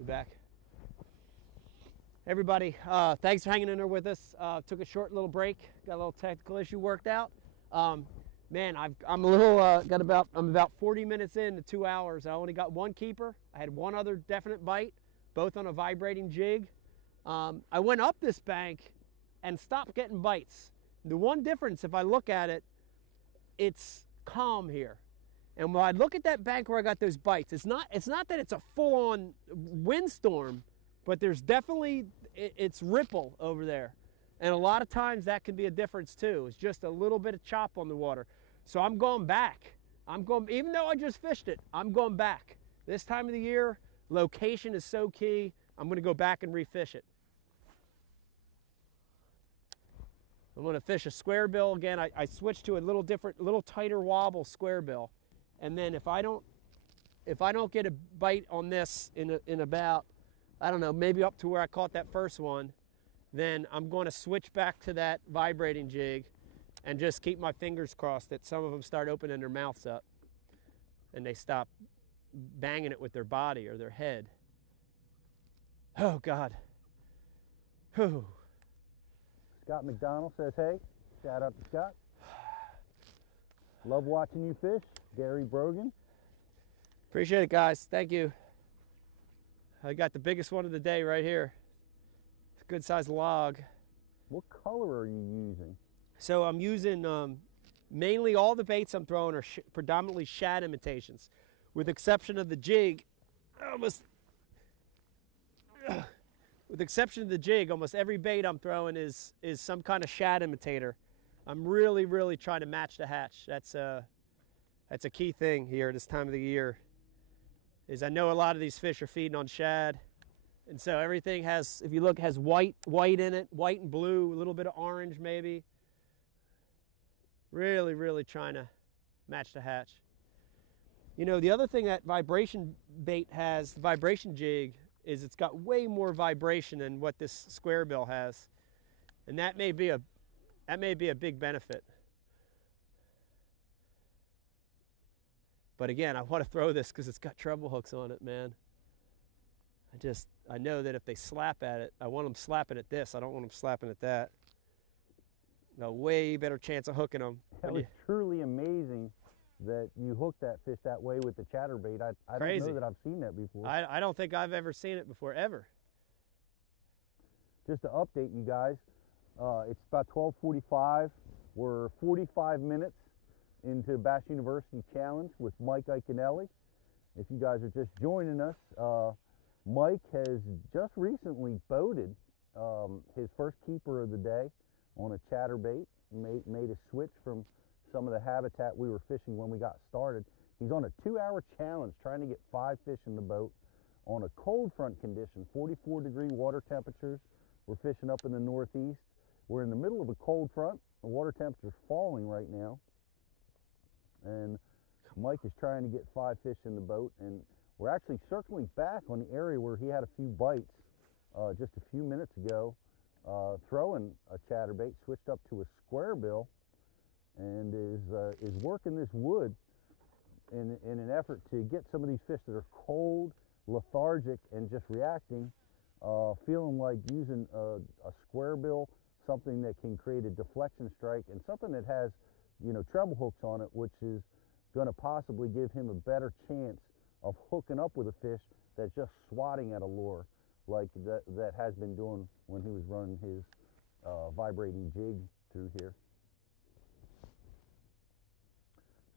We're back. Everybody, thanks for hanging in there with us. Took a short little break. Got a little technical issue worked out. Man, I'm about 40 minutes into 2 hours. I only got one keeper. I had one other definite bite, both on a vibrating jig. I went up this bank and stopped getting bites. The one difference, if I look at it, it's calm here. And when I look at that bank where I got those bites, it's not that it's a full-on windstorm, but there's definitely, it's ripple over there. And a lot of times that can be a difference too. It's just a little bit of chop on the water. So I'm going back. Even though I just fished it, I'm going back. This time of the year, location is so key. I'm going to go back and refish it. I'm going to fish a square bill again. I switched to a little different, little tighter wobble square bill. And then if I don't get a bite on this in about, I don't know, maybe up to where I caught that first one, then I'm going to switch back to that vibrating jig and just keep my fingers crossed that some of them start opening their mouths up and they stop banging it with their body or their head. Oh, God. Whew. Scott McDonald says, hey, shout out to Scott. Love watching you fish. Gary Brogan. Appreciate it, guys. Thank you. I got the biggest one of the day right here. It's a good sized log. What color are you using? So I'm using, mainly all the baits I'm throwing are predominantly shad imitations. With exception of the jig, almost every bait I'm throwing is some kind of shad imitator. I'm really trying to match the hatch. That's a key thing here this time of the year. Is I know a lot of these fish are feeding on shad, and so everything has, if you look, has white in it, white and blue, a little bit of orange maybe. Really trying to match the hatch. You know, the other thing that vibration bait has, the vibration jig, is it's got way more vibration than what this square bill has, and that may be a big benefit. But again, I want to throw this because it's got treble hooks on it, man. I know that if they slap at it, I want them slapping at this. I don't want them slapping at that. A way better chance of hooking them. That was truly amazing that you hooked that fish that way with the chatterbait. I don't know that I've seen that before. I don't think I've ever seen it before, ever. Just to update you guys, it's about 12:45. We're 45 minutes into Bass University Challenge with Mike Iaconelli. If you guys are just joining us, Mike has just recently boated his first keeper of the day on a chatterbait. Made a switch from some of the habitat we were fishing when we got started. He's on a 2-hour challenge trying to get 5 fish in the boat on a cold front condition, 44-degree water temperatures. We're fishing up in the northeast. We're in the middle of a cold front. The water temperature's falling right now. And Mike is trying to get 5 fish in the boat, and we're actually circling back on the area where he had a few bites just a few minutes ago, throwing a chatterbait, switched up to a square bill, and is working this wood in an effort to get some of these fish that are cold, lethargic, and just reacting, feeling like using a square bill, something that can create a deflection strike, and something that has, you know, treble hooks on it, which is going to possibly give him a better chance of hooking up with a fish that's just swatting at a lure like that has been doing when he was running his vibrating jig through here.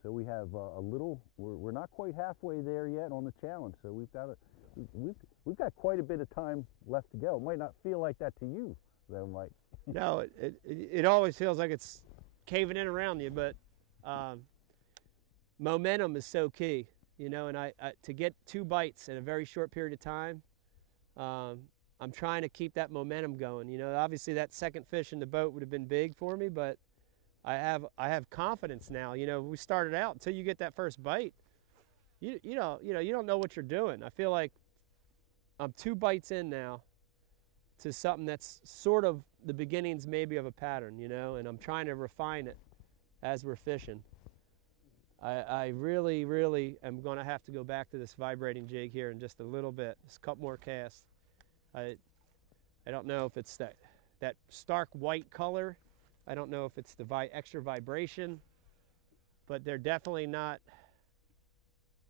So we have we're not quite halfway there yet on the challenge, so we've got quite a bit of time left to go. It might not feel like that to you, though, Mike. No, it always feels like it's caving in around you, but momentum is so key, you know, and I to get 2 bites in a very short period of time, I'm trying to keep that momentum going. You know, obviously that second fish in the boat would have been big for me, but I have confidence now. You know, we started out, until you get that first bite, you don't know what you're doing. I feel like I'm 2 bites in now to something that's sort of the beginnings maybe of a pattern, you know, and I'm trying to refine it as we're fishing. I really, really am going to have to go back to this vibrating jig here in just a little bit. Just a couple more casts. I don't know if it's that stark white color. I don't know if it's the extra vibration, but they're definitely not,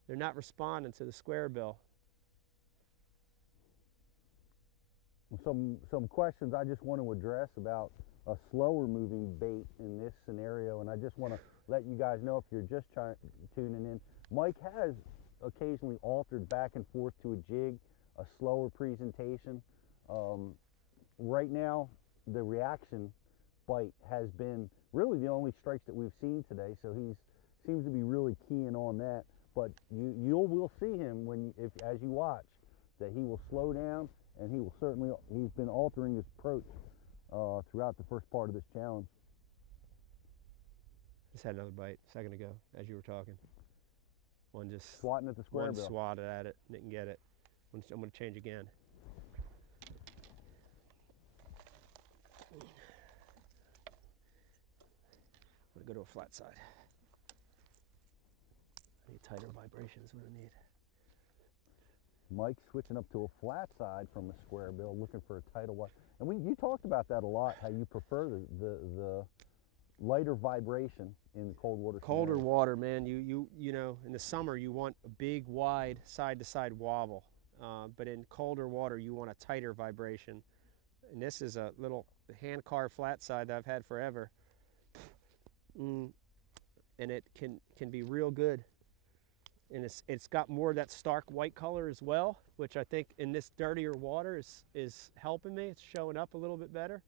they're not responding to the square bill. Some questions I just want to address about a slower moving bait in this scenario, and I just want to let you guys know, if you're just tuning in, Mike has occasionally altered back and forth to a jig, a slower presentation. Right now, the reaction bite has been really the only strikes that we've seen today, so he seems to be really keen on that. But you will see him as you watch, that he will slow down, and he's been altering his approach throughout the first part of this challenge. Just had another bite a second ago as you were talking. One just swatting at the square bill. One swatted at it, didn't get it. I'm going to change again. I'm going to go to a flat side. I need tighter vibrations, what I need. Mike switching up to a flat side from a square bill, looking for a tighter one. And you talked about that a lot, how you prefer the lighter vibration in cold water. Colder water, man. You know, in the summer you want a big, wide, side-to-side wobble, but in colder water you want a tighter vibration. And this is a little hand-carved flat side that I've had forever, and it can be real good. And it's got more of that stark white color as well, which I think in this dirtier water is helping me. It's showing up a little bit better.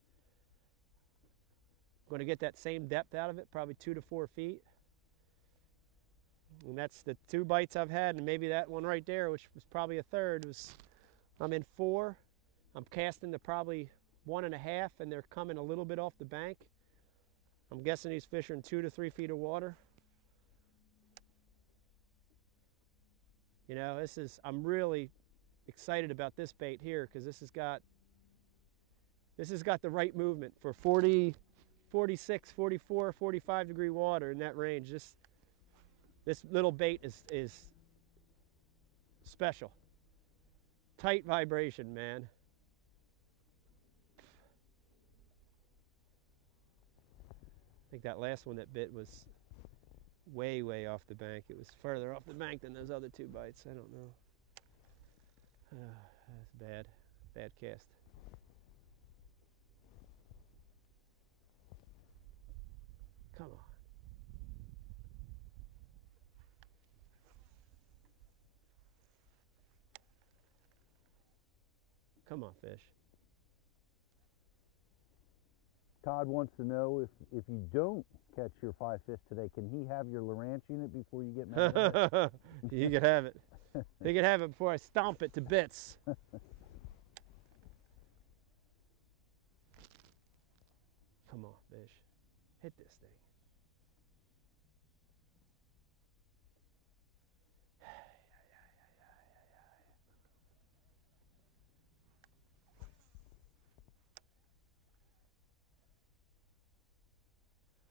I'm going to get that same depth out of it, probably 2 to 4 feet. And that's the 2 bites I've had, and maybe that one right there, which was probably a third, I'm in 4. I'm casting to probably 1.5, and they're coming a little bit off the bank. I'm guessing these fish are in 2 to 3 feet of water. You know, I'm really excited about this bait here, because this has got the right movement for 40, 46, 44, 45 degree water in that range. This little bait is special. Tight vibration, man. I think that last one that bit was way, way off the bank. It was further off the bank than those other 2 bites. I don't know. That's bad. Bad cast. Come on. Come on, fish. Todd wants to know if you don't catch your 5 fish today, can he have your Lowrance unit before you get mad? You can have it. He can have it before I stomp it to bits. Come on, fish. Hit this thing.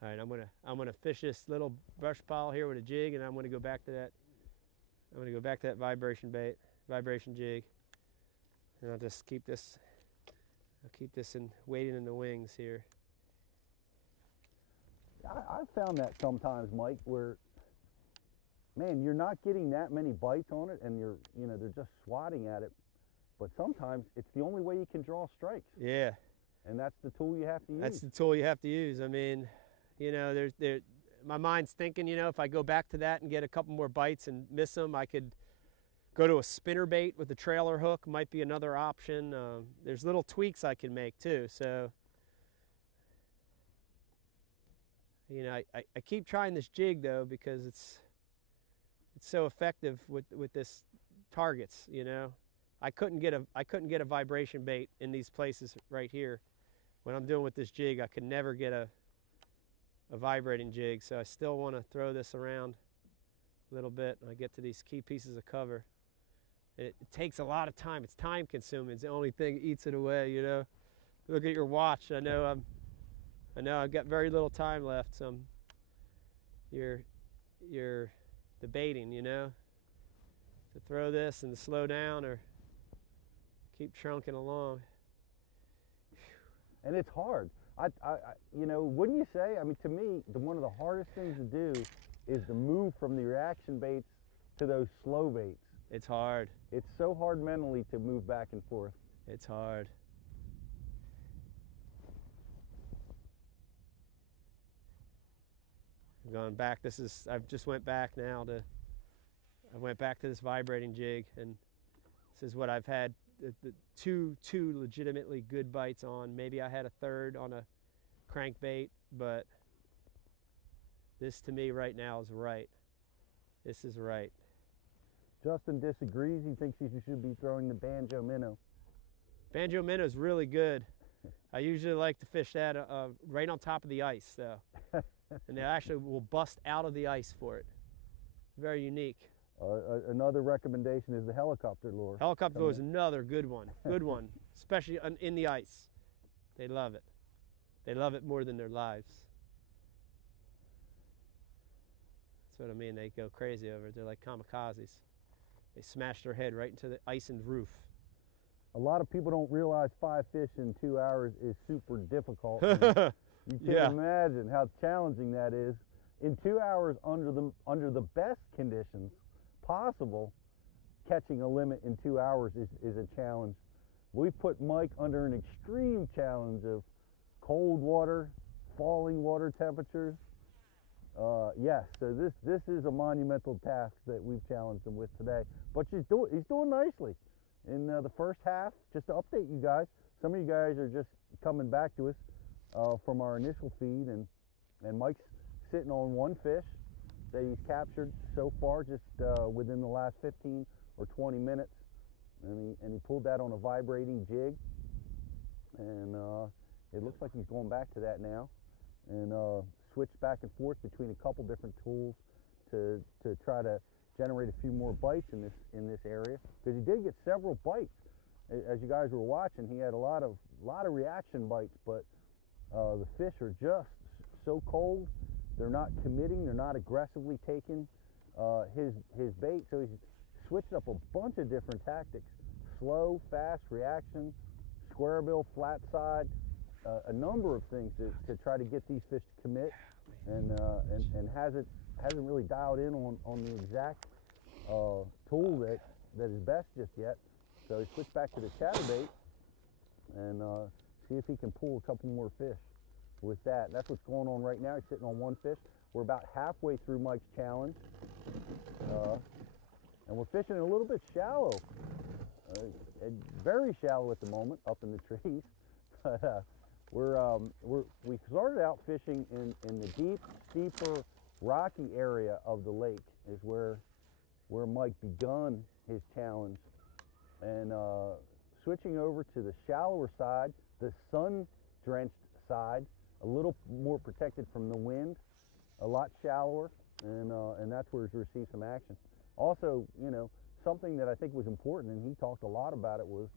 All right, I'm gonna fish this little brush pile here with a jig, and I'm gonna go back to that. I'm gonna go back to that vibration jig, and I'll just keep this. I'll keep this waiting in the wings here. I've found that sometimes, Mike, where, man, you're not getting that many bites on it, and they're just swatting at it. But sometimes it's the only way you can draw strikes. Yeah. And that's the tool you have to use. That's the tool you have to use. I mean, you know, my mind's thinking, you know, if I go back to that and get a couple more bites and miss them, I could go to a spinner bait with a trailer hook. Might be another option. There's little tweaks I can make too. So, you know, I keep trying this jig though, because it's so effective with this targets. You know, I couldn't get a vibration bait in these places right here. When I'm doing with this jig, I could never get a vibrating jig, so I still want to throw this around a little bit. I get to these key pieces of cover. It takes a lot of time. It's time consuming. It's the only thing that eats it away, you know. Look at your watch. I know I've got very little time left. So you're debating, you know, to throw this and to slow down or keep trunking along. And it's hard. You know, wouldn't you say? I mean, to me, one of the hardest things to do is to move from the reaction baits to those slow baits. It's hard. It's so hard mentally to move back and forth. It's hard. I'm going back. I've just went back now I went back to this vibrating jig, and this is what I've had the two legitimately good bites on. Maybe I had a third on a crankbait, but this to me right now is right. This is right. Justin disagrees. He thinks you should be throwing the banjo minnow. Banjo minnow is really good. I usually like to fish that right on top of the ice, though. And they actually will bust out of the ice for it. Very unique. Another recommendation is the helicopter lure. Helicopter lure is another good one. Good one, especially in the ice. They love it. They love it more than their lives. That's what I mean. They go crazy over it. They're like kamikazes. They smash their head right into the ice and roof. A lot of people don't realize 5 fish in 2 hours is super difficult. You can imagine how challenging that is. In 2 hours, under the best conditions possible, catching a limit in 2 hours is a challenge. We've put Mike under an extreme challenge of cold water, falling water temperatures. Yes, so this is a monumental task that we've challenged him with today. But he's doing nicely. In the first half, just to update you guys, some of you guys are just coming back to us from our initial feed, and Mike's sitting on 1 fish that he's captured so far, just within the last 15 or 20 minutes, and he pulled that on a vibrating jig, and it looks like he's going back to that now, and switched back and forth between a couple different tools to try to generate a few more bites in this area, because he did get several bites. As you guys were watching, he had a lot of reaction bites, but the fish are just so cold. They're not committing. They're not aggressively taking his bait. So he's switched up a bunch of different tactics: slow, fast, reaction, square bill, flat side, a number of things to try to get these fish to commit, and hasn't really dialed in on the exact tool that is best just yet. So he switched back to the chatterbait and see if he can pull a couple more fish with that. That's what's going on right now. He's sitting on 1 fish. We're about halfway through Mike's challenge, and we're fishing a little bit shallow, very shallow at the moment, up in the trees. But we started out fishing in the deep, steeper, rocky area of the lake is where Mike begun his challenge, and switching over to the shallower side, the sun-drenched side, a little more protected from the wind, a lot shallower, and that's where he's received some action. Also, you know, something that I think was important, and he talked a lot about it, was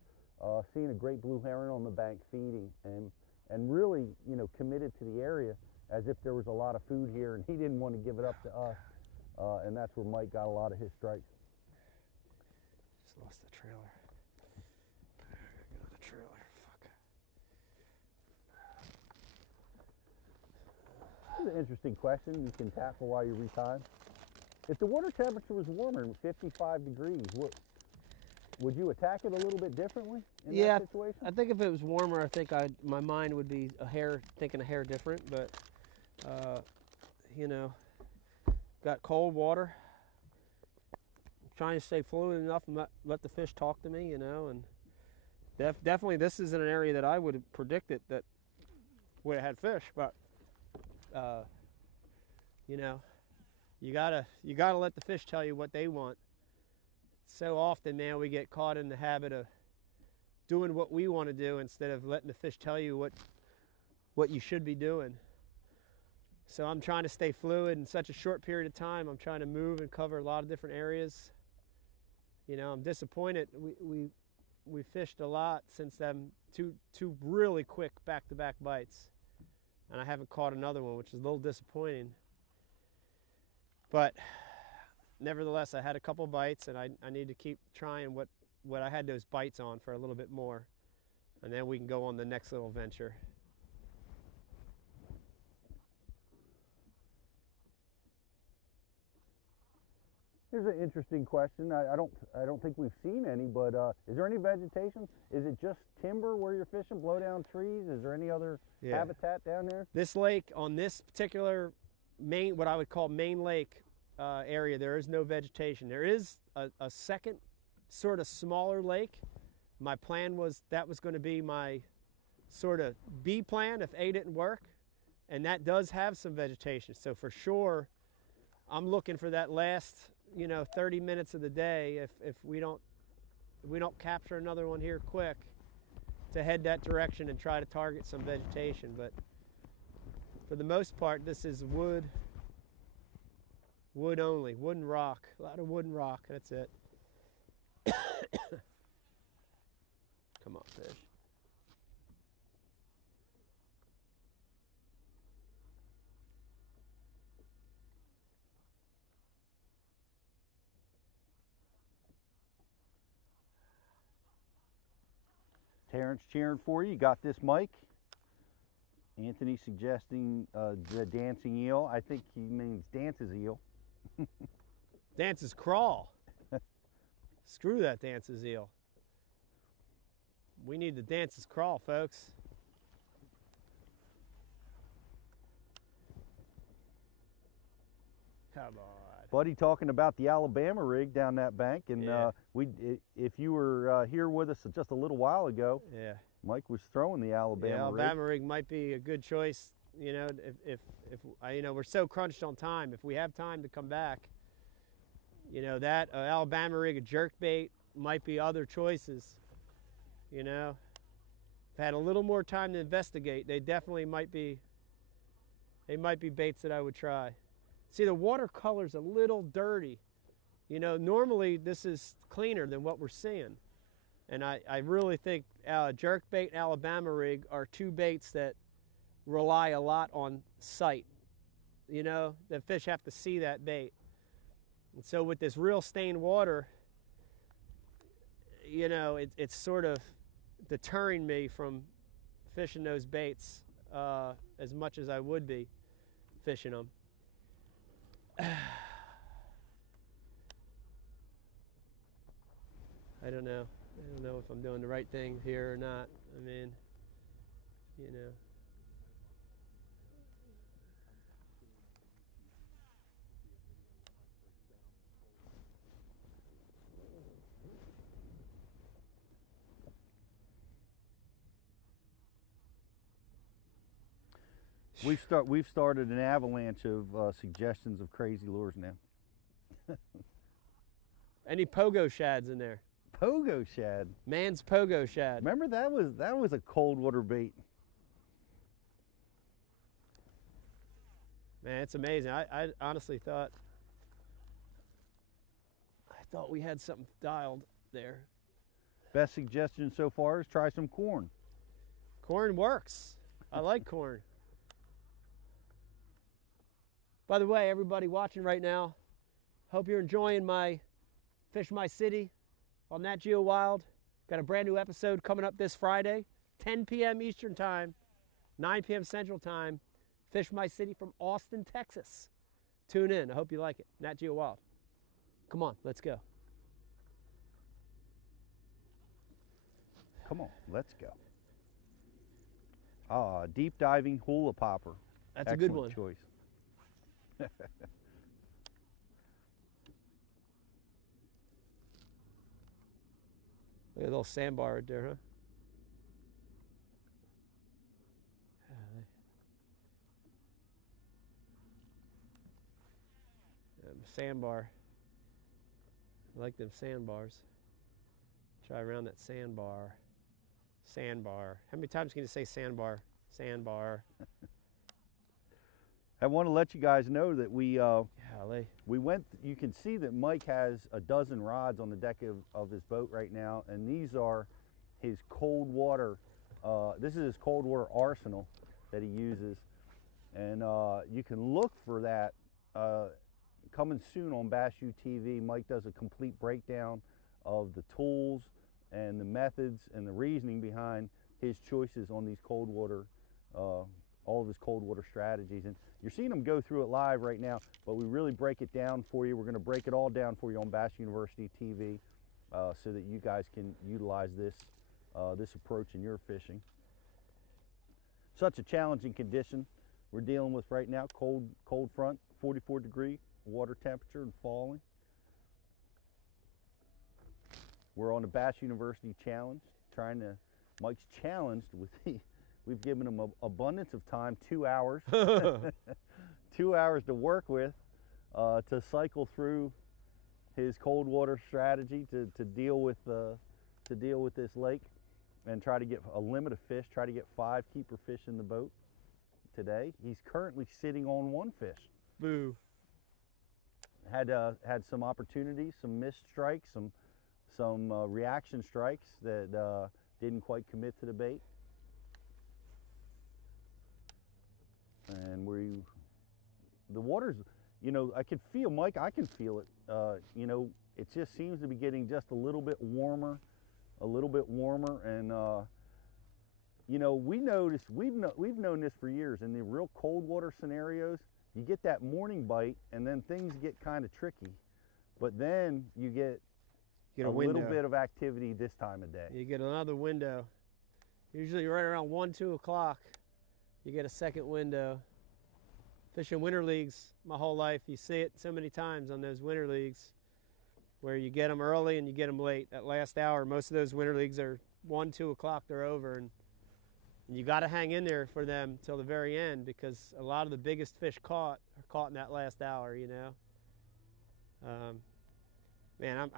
seeing a great blue heron on the bank feeding, and really, you know, committed to the area as if there was a lot of food here, and he didn't want to give it up to us, and that's where Mike got a lot of his strikes. Just lost the trailer. Get on the trailer. Fuck. This is an interesting question you can tackle while you retime. If the water temperature was warmer, 55 degrees, would you attack it a little bit differently in that situation? I think if it was warmer, I think my mind would be thinking a hair different, but you know, got cold water. I'm trying to stay fluid enough and let the fish talk to me, you know, and definitely this is an area that I would have predicted that would have had fish, but you know, you gotta let the fish tell you what they want. So often, man, we get caught in the habit of doing what we want to do instead of letting the fish tell you what you should be doing. So I'm trying to stay fluid in such a short period of time. I'm trying to move and cover a lot of different areas. You know, I'm disappointed. We fished a lot since them two really quick back-to-back bites, and I haven't caught another one, which is a little disappointing. But nevertheless, I had a couple bites, and I need to keep trying what I had those bites on for a little bit more, and then we can go on the next little venture. Here's an interesting question. I don't think we've seen any, but is there any vegetation? Is it just timber where you're fishing, blow down trees? Is there any other habitat down there? This lake, on this particular main, what I would call main lake area, there is no vegetation. There is a second sort of smaller lake. My plan was that was going to be my sort of B plan if A didn't work, and that does have some vegetation. So for sure, I'm looking for that last 30 minutes of the day, if we don't capture another one here quick, to head that direction and try to target some vegetation. But for the most part, this is wood only, wood and rock, a lot of wood and rock. That's it. Come on, fish. Terrence cheering for you. You got this, Mike. Anthony suggesting the dancing eel. I think he means dances eel. Dances crawl. Screw that dances eel. We need the dances crawl, folks. Come on. Buddy talking about the Alabama rig down that bank, and if you were here with us just a little while ago, Mike was throwing the Alabama rig. Alabama rig might be a good choice. If we're so crunched on time, if we have time to come back, that Alabama rig, a jerk bait might be other choices. If I had a little more time to investigate, they definitely might be. They might be baits that I would try. See, the watercolor's a little dirty. Normally this is cleaner than what we're seeing. And I really think jerkbait and Alabama rig are two baits that rely a lot on sight. The fish have to see that bait. And so with this real stained water, it's sort of deterring me from fishing those baits as much as I would be fishing them. I don't know. I don't know if I'm doing the right thing here or not. I mean, We've started an avalanche of suggestions of crazy lures now. Any pogo shads in there? Pogo shad. Man's pogo shad. Remember that was a cold water bait. Man, it's amazing. I honestly thought we had something dialed there. Best suggestion so far is try some corn. Corn works. I like corn. By the way, everybody watching right now, hope you're enjoying my Fish My City on Nat Geo Wild. Got a brand new episode coming up this Friday, 10 p.m. Eastern Time, 9 p.m. Central Time. Fish My City from Austin, Texas. Tune in. I hope you like it. Nat Geo Wild. Come on, let's go. Come on, let's go. Deep diving hula popper. That's a good one. Choice. Look at a little sandbar right there, huh? Sandbar. I like them sandbars. Try around that sandbar. Sandbar. How many times can you say sandbar? Sandbar. I want to let you guys know that we went. You can see that Mike has a dozen rods on the deck of his boat right now, and these are his cold water. This is his cold water arsenal that he uses, and you can look for that. coming soon on Bass U TV, Mike does a complete breakdown of the tools and the methods and the reasoning behind his choices on these cold water, all of his cold water strategies. And you're seeing him go through it live right now, but we really break it down for you. We're going to break it all down for you on Bass University TV so that you guys can utilize this, this approach in your fishing. Such a challenging condition we're dealing with right now. Cold front, 44-degree water temperature and falling. We're on the Bass University Challenge, Mike's challenged with we've given him abundance of time, 2 hours, 2 hours to work with, to cycle through his cold water strategy to deal with this lake and try to get a limit of fish, try to get 5 keeper fish in the boat today. He's currently sitting on 1 fish. Boo. Had some opportunities, some missed strikes, some reaction strikes that didn't quite commit to the bait. And the water's, you know, I can feel, Mike, I can feel it. You know, it just seems to be getting just a little bit warmer, and you know, we've known this for years. In the real cold water scenarios, you get that morning bite, and then things get kind of tricky. But then you get a little bit of activity this time of day. You get another window. Usually right around 1, 2 o'clock, you get a second window. Fishing winter leagues my whole life, you see it so many times on those winter leagues where you get them early and you get them late. That last hour, most of those winter leagues are 1, 2 o'clock, they're over. And you got to hang in there for them till the very end, because a lot of the biggest fish caught are caught in that last hour, you know. Man,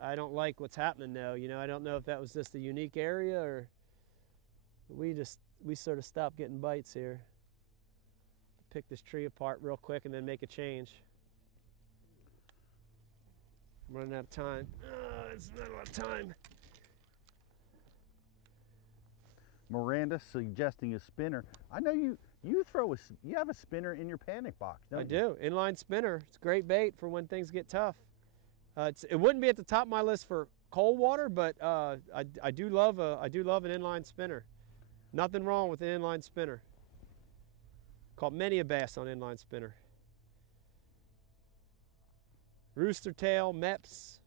I don't like what's happening though. You know, I don't know if that was just a unique area or we sort of stopped getting bites here. Pick this tree apart real quick and then make a change. I'm running out of time. It's not a lot of time. Miranda suggesting a spinner. I know you have a spinner in your panic box, don't you? I do. Inline spinner. It's great bait for when things get tough. It wouldn't be at the top of my list for cold water, but I do love an inline spinner. Nothing wrong with an inline spinner. Caught many a bass on inline spinner. Rooster tail, Meps,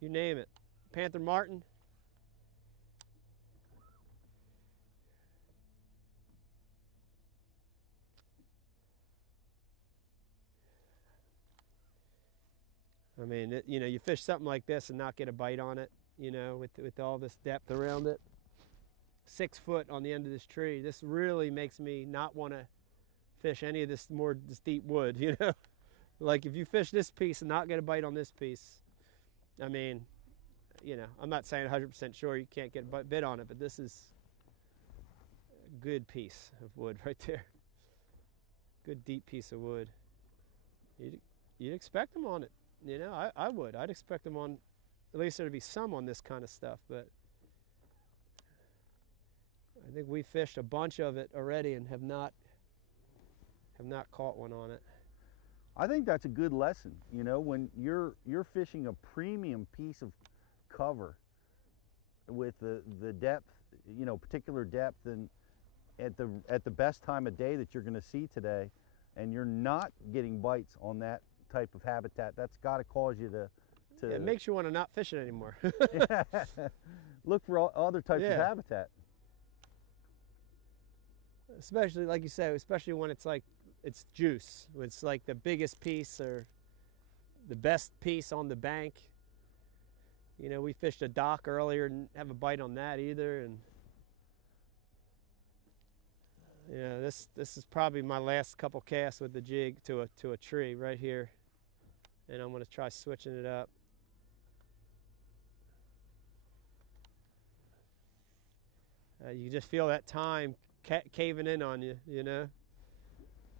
you name it. Panther martin. I mean, you know, you fish something like this and not get a bite on it, you know, with all this depth around it. 6 foot on the end of this tree. This really makes me not want to fish any of this deep wood, you know. Like if you fish this piece and not get a bite on this piece, I mean, you know, I'm not saying 100% sure you can't get a bit on it, but this is a good piece of wood right there. Good deep piece of wood. You'd expect them on it, you know. I would. I'd expect them on, at least there'd be some on this kind of stuff, but I think we fished a bunch of it already and have not caught one on it. I think that's a good lesson, you know, when you're fishing a premium piece of cover with the depth, you know, particular depth, and at the best time of day that you're going to see today, and you're not getting bites on that type of habitat, that's got to cause you to It makes you want to not fish it anymore. Look for other types of habitat. Especially, like you say, especially when it's like, it's juice. It's like the biggest piece or the best piece on the bank. You know, we fished a dock earlier and didn't have a bite on that either. And you know, this is probably my last couple casts with the jig to a tree right here. And I'm going to try switching it up. You just feel that time caving in on you, you know.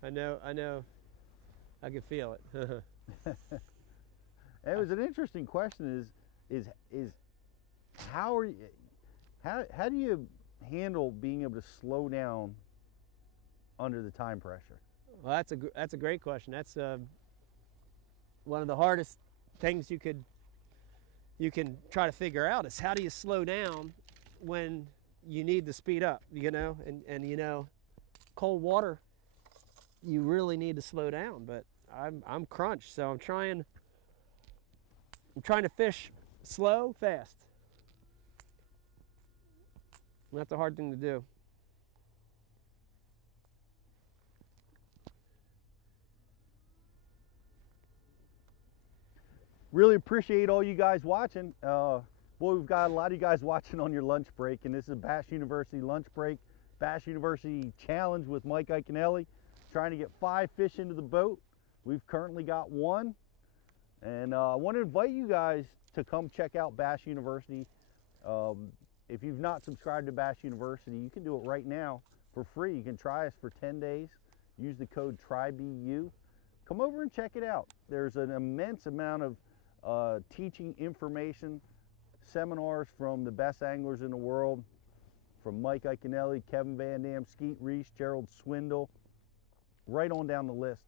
I know, I can feel it. It was an interesting question. Is how do you handle being able to slow down under the time pressure? Well, that's a great question. That's one of the hardest things you can try to figure out is how do you slow down when you need to speed up, you know, and you know, cold water, you really need to slow down, but I'm crunched, so I'm trying to fish slow, fast. And that's a hard thing to do. Really appreciate all you guys watching. Boy, we've got a lot of you guys watching on your lunch break, and this is a Bass University lunch break, Bass University challenge with Mike Iaconelli, trying to get 5 fish into the boat. We've currently got 1, and I want to invite you guys to come check out Bass University. If you've not subscribed to Bass University, you can do it right now for free. You can try us for 10 days. Use the code TRYBU. Come over and check it out. There's an immense amount of teaching information, seminars from the best anglers in the world, from Mike Iaconelli, Kevin Van Dam, Skeet Reese, Gerald Swindle, right on down the list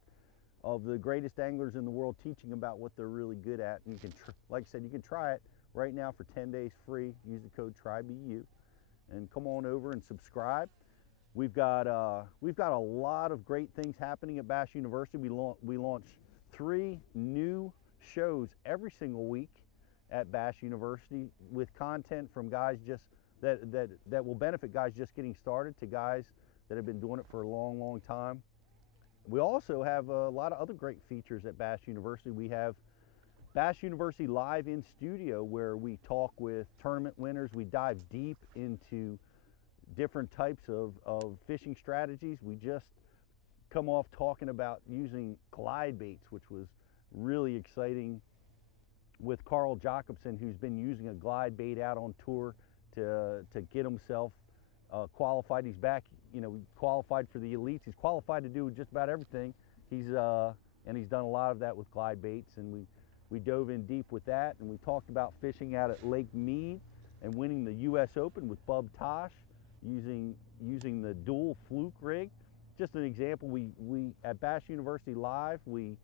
of the greatest anglers in the world teaching about what they're really good at. And you can, like I said, you can try it right now for 10 days free. Use the code TRYBU and come on over and subscribe. We've got a lot of great things happening at Bass University. We launch 3 new shows every single week at Bass University with content from guys just that will benefit guys just getting started to guys that have been doing it for a long time. We also have a lot of other great features at Bass University. We have Bass University Live in Studio, where we talk with tournament winners. We dive deep into different types of fishing strategies. We just come off talking about using glide baits, which was really exciting, with Carl Jacobson, who's been using a glide bait out on tour to get himself qualified. He's back, you know, qualified for the elites. He's qualified to do just about everything. He's done a lot of that with glide baits, and we dove in deep with that, and we talked about fishing out at Lake Mead and winning the U.S. Open with Bub Tosh using the dual fluke rig. Just an example, we at Bass University Live, we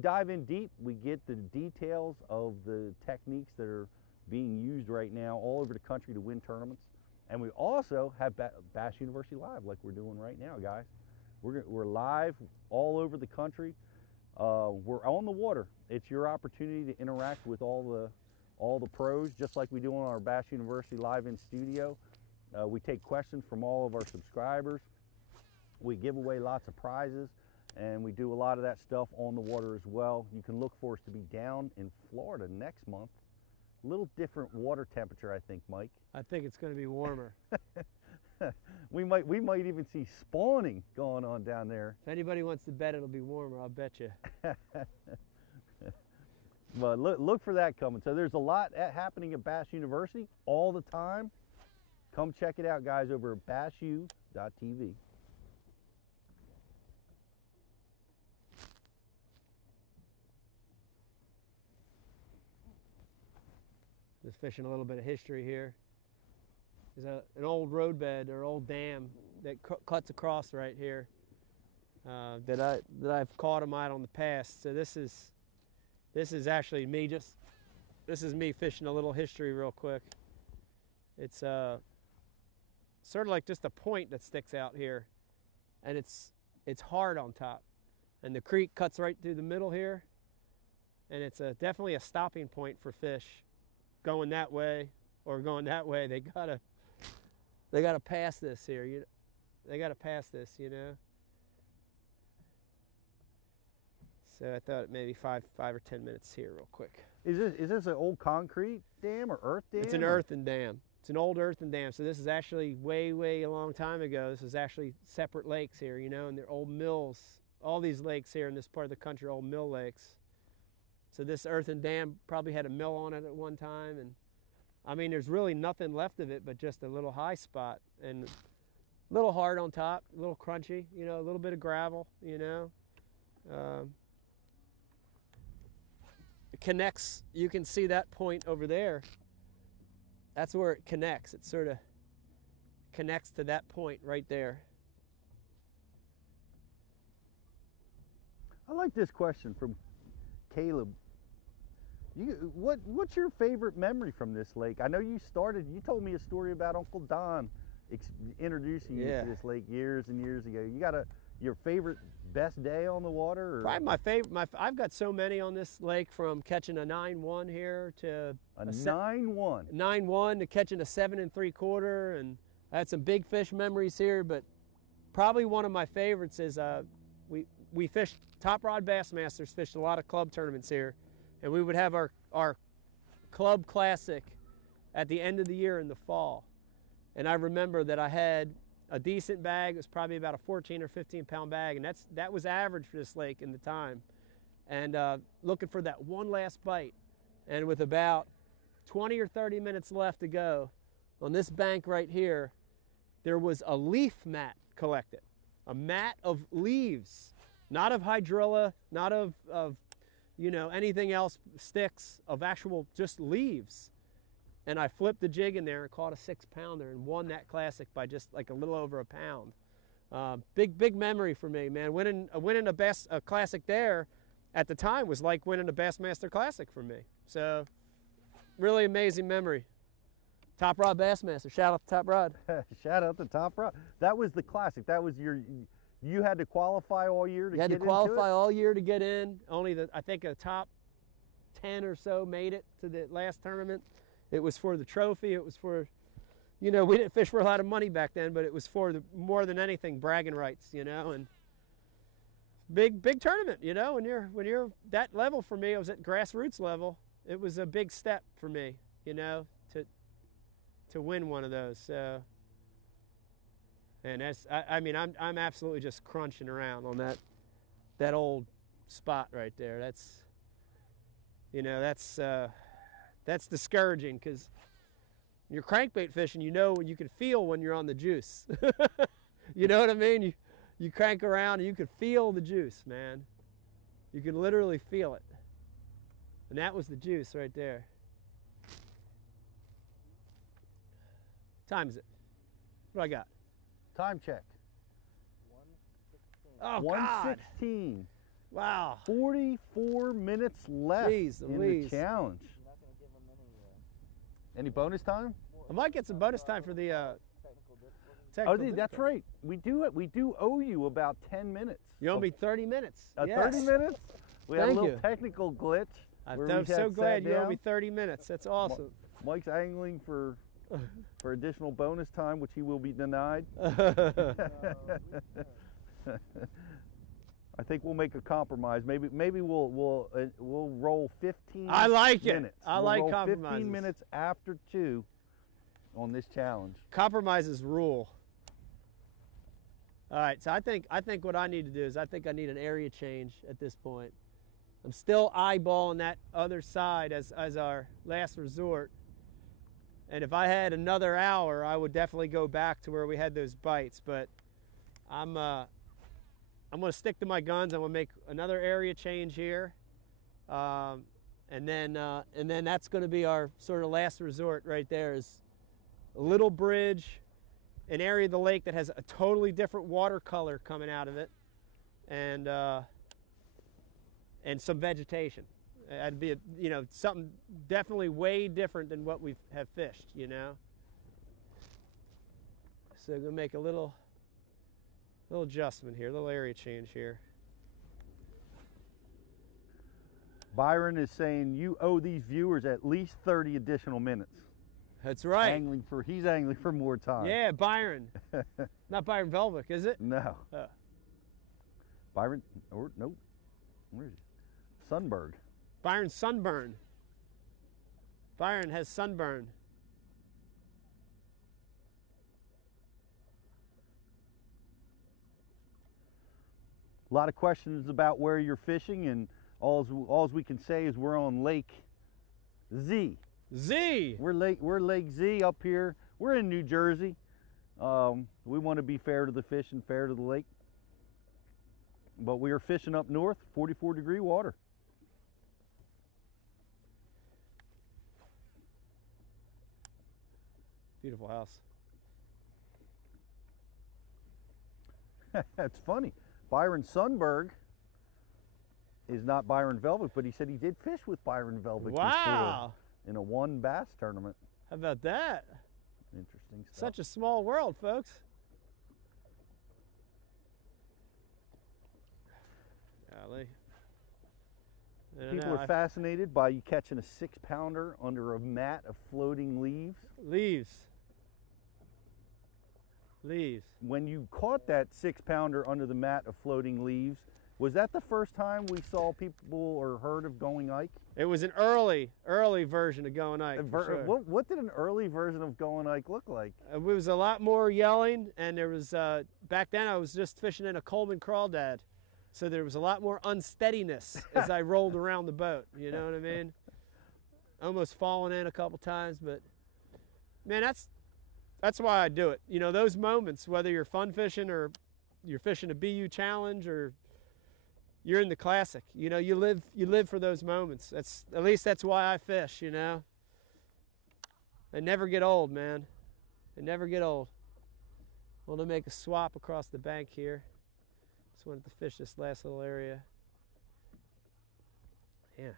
dive in deep. We get the details of the techniques that are being used right now all over the country to win tournaments. And we also have Bass University Live, like we're doing right now, guys. We're live all over the country. We're on the water. It's your opportunity to interact with all the pros, just like we do on our Bass University Live in Studio. We take questions from all of our subscribers. We give away lots of prizes, and we do a lot of that stuff on the water as well. You can look for us to be down in Florida next month. A little different water temperature, I think, Mike. I think it's going to be warmer. we might even see spawning going on down there. If anybody wants to bet it'll be warmer, I'll bet you. But look for that coming. So there's a lot happening at Bass University all the time. Come check it out, guys, over at bassu.tv. Just fishing a little bit of history here. There's an old roadbed or old dam that cuts across right here that I've caught them out on the past. So this is actually me this is me fishing a little history real quick. It's sort of like just a point that sticks out here, and it's hard on top, and the creek cuts right through the middle here, and it's definitely a stopping point for fish going that way or going that way. They gotta pass this here. They gotta pass this, you know. So I thought maybe five or 10 minutes here real quick. Is this an old concrete dam or earth dam? It's an earthen dam. It's an old earthen dam. So this is actually way a long time ago. This is actually separate lakes here, you know, and they're old mills. All these lakes here in this part of the country are old mill lakes. So this earthen dam probably had a mill on it at one time, and I mean there's really nothing left of it but just a little high spot and a little hard on top, a little crunchy, you know, a little bit of gravel, you know. It connects, you can see that point over there. That's where it connects. It sort of connects to that point right there. I like this question from Caleb, what's your favorite memory from this lake? I know you told me a story about Uncle Don introducing you to this lake years and years ago. You got your favorite best day on the water? Or? Probably my favorite. I've got so many on this lake, from catching a 9-1 here to a 9-1. 9-1 to catching a 7 3/4, and I had some big fish memories here. But probably one of my favorites is we fished Top Rod Bassmasters, fished a lot of club tournaments here, and we would have our club classic at the end of the year in the fall. And I remember that I had a decent bag. It was probably about a 14 or 15 pound bag, and that was average for this lake in the time. And looking for that one last bite, and with about 20 or 30 minutes left to go, on this bank right here, there was a leaf mat collected, a mat of leaves, not of hydrilla, not of anything else, sticks, of actual just leaves. And I flipped the jig in there and caught a 6-pounder and won that classic by just like a little over a pound. Big memory for me, man. Winning a classic there at the time was like winning a Bassmaster Classic for me. So really amazing memory. Top Rod Bassmaster. Shout out to Top Rod. Shout out to Top Rod. That was the classic. That was you had to qualify all year to get into it? You had to qualify all year to get in. Only I think a top 10 or so made it to the last tournament. It was for the trophy. It was for, we didn't fish for a lot of money back then, but it was for more than anything, bragging rights, and big tournament, when you're that level. For me, I was at grassroots level. It was a big step for me, to win one of those. So, and I'm absolutely just crunching around on that old spot right there. That's discouraging, because you're crankbait fishing, you can feel when you're on the juice. You know what I mean? You crank around and you can feel the juice, man. You can literally feel it. And that was the juice right there. Time is it? What do I got? Time check. 1:16. Oh, 1:16. God. Wow. 44 minutes left in the challenge. Any bonus time? I might get some bonus time for the technical that's right. We do owe you about 10 minutes. You owe me 30 minutes. 30 minutes? We had a little technical glitch. I'm so glad you owe me 30 minutes. That's awesome. Mike's angling for additional bonus time, which he will be denied. I think we'll make a compromise. Maybe we'll roll 15 I like minutes. It. I like roll compromises. 15 minutes after 2 on this challenge. Compromises rule. All right, so I think what I need to do is I need an area change at this point. I'm still eyeballing that other side as our last resort. And if I had another hour, I would definitely go back to where we had those bites. But I'm going to stick to my guns. I'm going to make another area change here, and then that's going to be our sort of last resort right there. Is a little bridge, an area of the lake that has a totally different watercolor coming out of it, and some vegetation. That'd be something definitely way different than what we have fished. So I'm going to make a little adjustment here, a little area change here. Byron is saying you owe these viewers at least 30 additional minutes. That's right. He's angling for more time. Yeah, Byron. Not Byron Velvick, is it? No. Byron, or nope. Where is he? Sunberg. Byron Sunburn. Byron has sunburn. A lot of questions about where you're fishing, and all we can say is we're on Lake Z. Z. We're Lake Z up here. We're in New Jersey. We want to be fair to the fish and fair to the lake. But we are fishing up north, 44-degree water. Beautiful house. That's funny. Byron Sunberg is not Byron Velvick, but he said he did fish with Byron Velvick Wow. before in a one bass tournament. How about that? Interesting stuff. Such a small world, folks. Golly. People are fascinated by you catching a 6-pounder under a mat of floating leaves. Leaves. When you caught that 6-pounder under the mat of floating leaves, was that the first time we saw people or heard of Going Ike? It was an early version of Going Ike. For sure. What did an early version of Going Ike look like? It was a lot more yelling, and there was, back then I was just fishing in a Coleman crawdad. So there was a lot more unsteadiness as I rolled around the boat, you know what I mean? Almost falling in a couple times, but man, that's why I do it. You know, those moments, whether you're fun fishing or you're fishing a BU challenge or you're in the classic, you know, you live for those moments. At least that's why I fish, you know? They never get old, man. They never get old. I want to make a swap across the bank here. Wanted to fish this last little area. Yeah,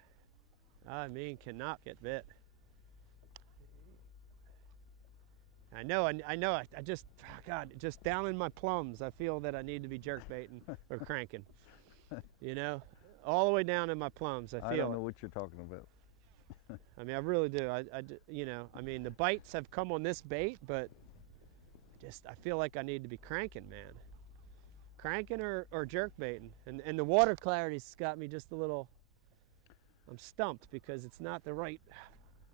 I mean, cannot get bit. I know. I just, oh God, just down in my plums, I feel that I need to be jerk baiting or cranking. You know, all the way down in my plums, I feel. I don't know what you're talking about. I mean, I really do. You know, I mean, the bites have come on this bait, but I feel like I need to be cranking, man. Cranking or jerk baiting, and the water clarity's got me just a little. I'm stumped because it's not the right.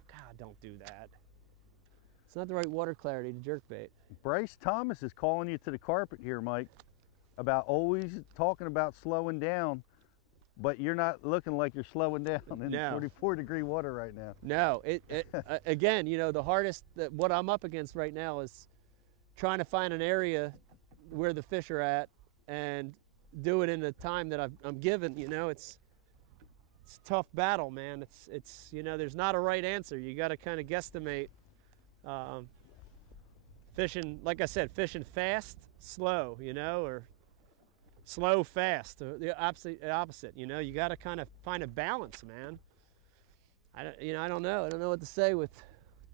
God, don't do that. It's not the right water clarity to jerk bait. Bryce Thomas is calling you to the carpet here, Mike, about always talking about slowing down, but you're not looking like you're slowing down in 44-degree water right now. No, again, you know, the hardest what I'm up against right now is trying to find an area where the fish are at and do it in the time that I'm given. You know, it's a tough battle, man. It's you know, there's not a right answer. You got to kind of guesstimate. Fishing, like I said, fishing fast, slow, you know, or slow, fast, or the opposite. You know, you got to kind of find a balance, man. I don't know. I don't know what to say with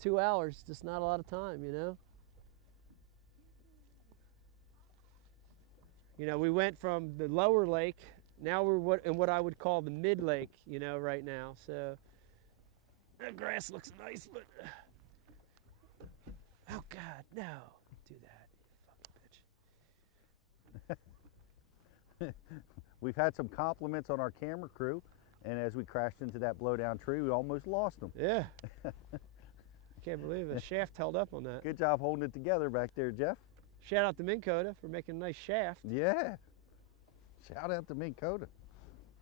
2 hours. Just not a lot of time, you know. You know, we went from the lower lake, now we're in what I would call the mid lake, you know, right now. So that grass looks nice, but oh God, no! Don't do that, you fucking bitch. We've had some compliments on our camera crew, and as we crashed into that blowdown tree, we almost lost them. Yeah. I can't believe it. The shaft held up on that. Good job holding it together back there, Jeff. Shout out to Minn Kota for making a nice shaft. Yeah. Shout out to Minn Kota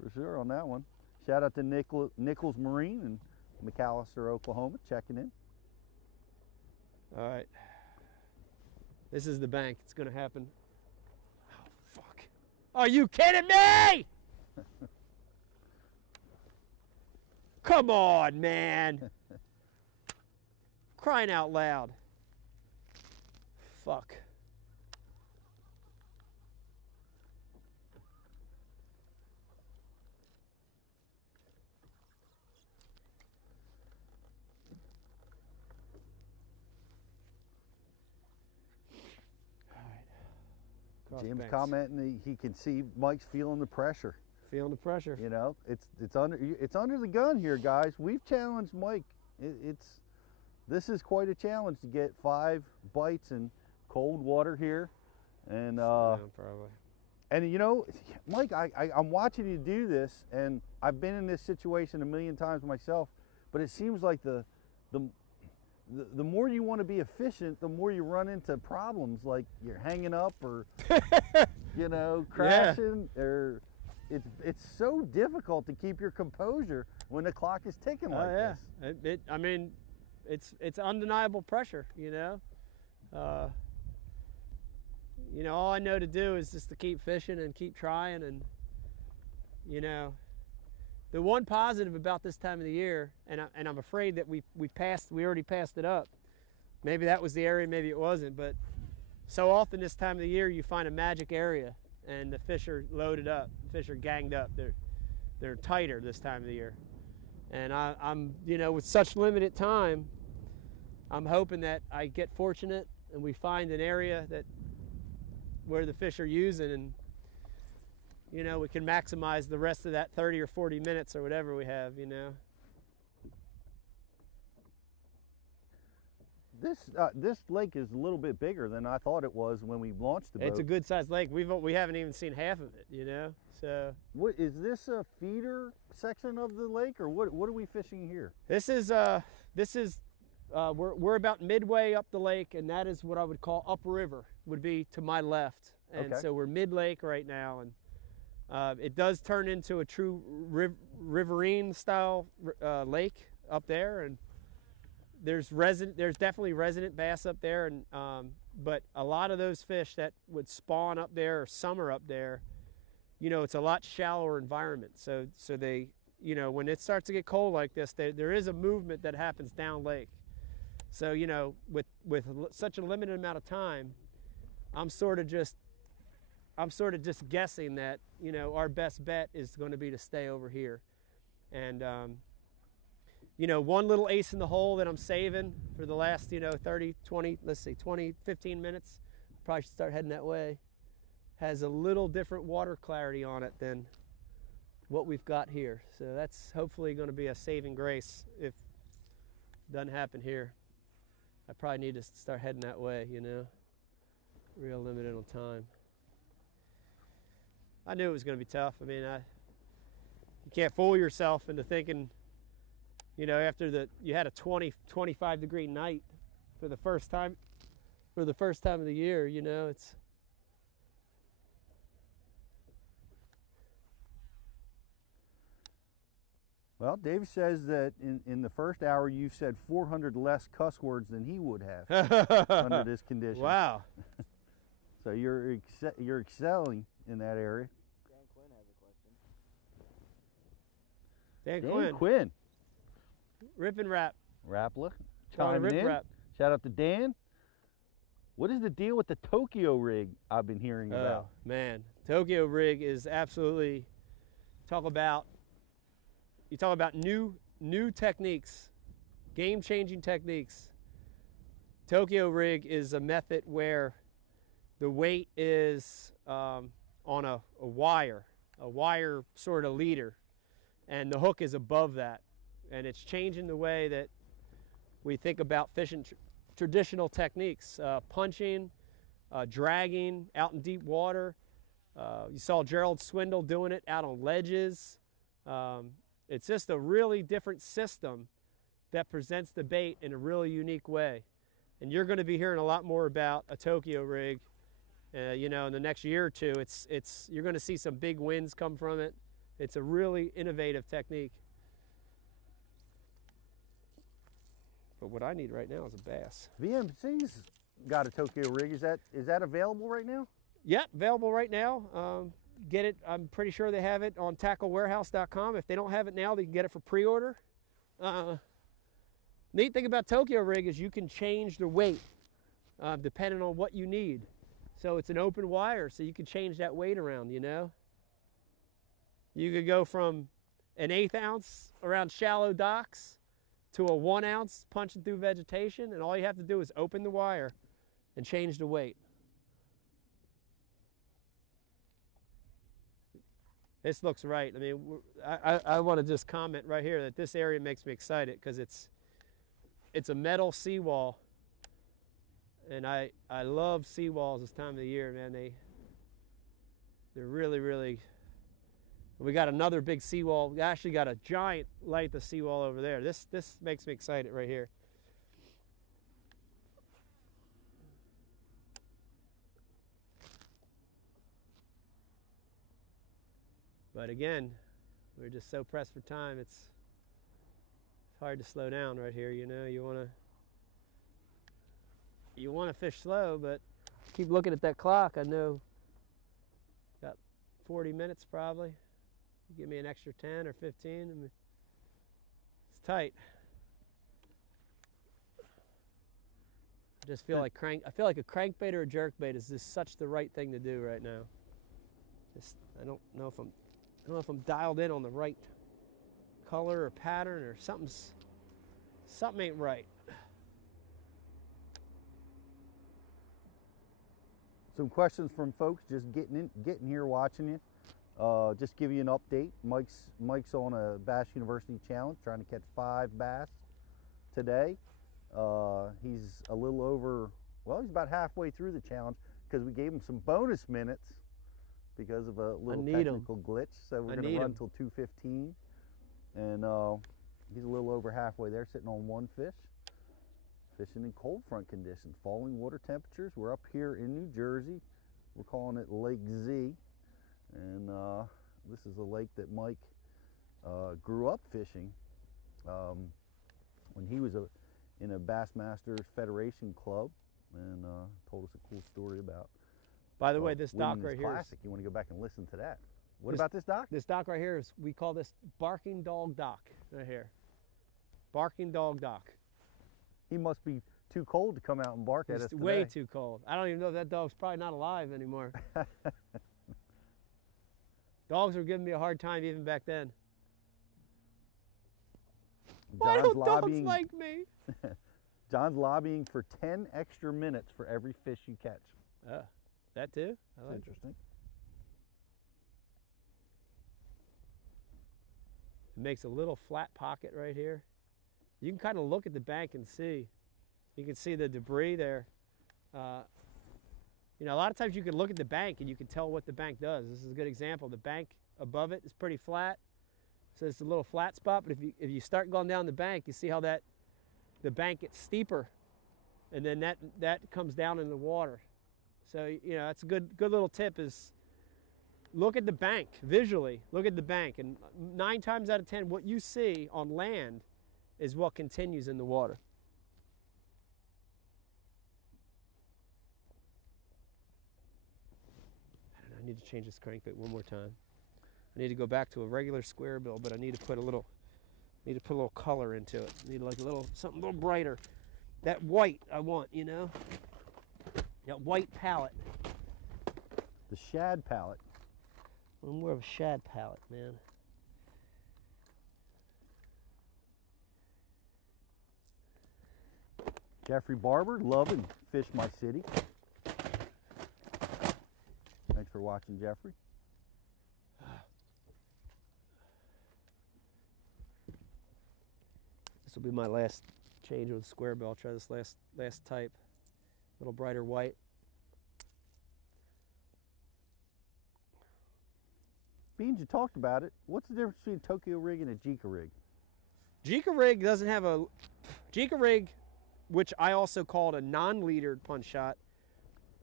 for sure on that one. Shout out to Nichols Marine in McAllister, Oklahoma, checking in. All right. This is the bank. It's going to happen. Oh, fuck. Are you kidding me? Come on, man. Crying out loud. Fuck. Jim's commenting he can see Mike's feeling the pressure. Feeling the pressure. You know, it's under the gun here, guys. We've challenged Mike. This is quite a challenge to get 5 bites in cold water here, and yeah, probably. And you know, Mike, I'm watching you do this, and I've been in this situation a million times myself, but it seems like the more you want to be efficient, the more you run into problems, like you're hanging up or, you know, crashing. Yeah. Or it's so difficult to keep your composure when the clock is ticking like this. I mean, it's undeniable pressure, you know. You know, all I know to do is just to keep fishing and keep trying, and you know. The one positive about this time of the year, and I'm afraid that we already passed it up. Maybe that was the area, maybe it wasn't, but so often this time of the year you find a magic area and the fish are loaded up, the fish are ganged up. they're tighter this time of the year. And I'm, you know, with such limited time, I'm hoping that I get fortunate and we find an area that where the fish are using, and you know, we can maximize the rest of that 30 or 40 minutes or whatever we have, you know. This lake is a little bit bigger than I thought it was when we launched the boat. It's a good sized lake. We haven't even seen half of it, you know. So what is this, a feeder section of the lake, or what are we fishing here? This is we're about midway up the lake, and that is what I would call upriver, would be to my left. And okay. So we're mid lake right now, and it does turn into a true riverine style lake up there, and there's definitely resident bass up there, and but a lot of those fish that would spawn up there or summer up there, you know, it's a lot shallower environment. So they, you know, when it starts to get cold like this, there is a movement that happens down lake. So, you know, with such a limited amount of time, I'm sort of just guessing that, you know, our best bet is going to be to stay over here. And you know, one little ace in the hole that I'm saving for the last, you know, 30, 20, let's see, 20, 15 minutes, probably should start heading that way, has a little different water clarity on it than what we've got here. So that's hopefully going to be a saving grace if it doesn't happen here. I probably need to start heading that way, you know, real limited on time. I knew it was going to be tough. I mean, you can't fool yourself into thinking, you know, after you had a 25 degree night for the first time of the year, you know, it's. Well, Dave says that in the first hour you've said 400 less cuss words than he would have under this condition. Wow. So you're excelling in that area. Dan Quinn has a question. Dan Quinn. Rip and Rap. Rappler. Charlie Rip Rap. Shout out to Dan. What is the deal with the Tokyo rig I've been hearing about? Oh, man. Tokyo rig is absolutely, you talk about new techniques, game-changing techniques. Tokyo rig is a method where the weight is on a wire sort of leader, and the hook is above that. And it's changing the way that we think about fishing traditional techniques, punching, dragging out in deep water. You saw Gerald Swindle doing it out on ledges. It's just a really different system that presents the bait in a really unique way. And you're going to be hearing a lot more about a Tokyo rig, you know, in the next year or two. You're going to see some big wins come from it. It's a really innovative technique. But what I need right now is a bass. VMC's got a Tokyo rig. Is that available right now? Yep, available right now. Get it. I'm pretty sure they have it on tacklewarehouse.com. If they don't have it now, they can get it for pre-order. Neat thing about Tokyo rig is you can change the weight depending on what you need. So it's an open wire, so you can change that weight around, you know. You could go from an 1/8 ounce around shallow docks to a 1 ounce punching through vegetation, and all you have to do is open the wire and change the weight. This looks right. I mean, I want to just comment right here that this area makes me excited because it's a metal seawall, and I love seawalls this time of the year, man. They're really, really. We got another big seawall. We actually got a giant length of seawall over there. This makes me excited right here. But again, we're just so pressed for time. It's hard to slow down right here. You know, you want to fish slow, but keep looking at that clock. I know got 40 minutes probably. Give me an extra 10 or 15. I mean, it's tight. I just feel like I feel like a crankbait or a jerkbait is just such the right thing to do right now. I don't know if I'm don't know if I'm dialed in on the right color or pattern, or something ain't right. Some questions from folks just getting here watching you. Just give you an update. Mike's on a Bass University challenge trying to catch 5 bass today. He's a little over, well, he's about halfway through the challenge because we gave him some bonus minutes because of a little technical glitch. So we're going to run till 2:15, and he's a little over halfway there, sitting on 1 fish, fishing in cold front conditions, falling water temperatures. We're up here in New Jersey. We're calling it Lake Z, and this is a lake that Mike grew up fishing when he was in a Bassmaster Federation club, and told us a cool story about. By the way, this dock right here classic. You want to go back and listen to that. What about this dock? This dock right here is, we call this Barking Dog Dock right here. Barking Dog Dock. He must be too cold to come out and bark at us today. Way too cold. I don't even know if that dog's probably not alive anymore. Dogs were giving me a hard time even back then. Why don't dogs like me? John's lobbying for 10 extra minutes for every fish you catch. That too? That's interesting. It makes a little flat pocket right here. You can kind of look at the bank and see. You can see the debris there. You know, a lot of times you can look at the bank and you can tell what the bank does. This is a good example. The bank above it is pretty flat, so it's a little flat spot. But if you start going down the bank, you see how the bank gets steeper, and then that comes down in the water. So, you know, that's a good little tip, is look at the bank visually. Look at the bank, and 9 times out of 10, what you see on land is what continues in the water. I need to change this crankbait one more time. I need to go back to a regular square bill, but I need to put a little color into it. I need like something a little brighter. That white I want, you know? That white palette. The shad palette. I'm more of a shad palette, man. Jeffrey Barber, loving Fish My City. Thanks for watching, Jeffrey. This will be my last change with the square bill. I'll try this last type. A little brighter white. Beans, you talked about it. What's the difference between a Tokyo rig and a Jika rig? Jika rig doesn't have a... Jika rig, which I also called a non-leadered punch shot,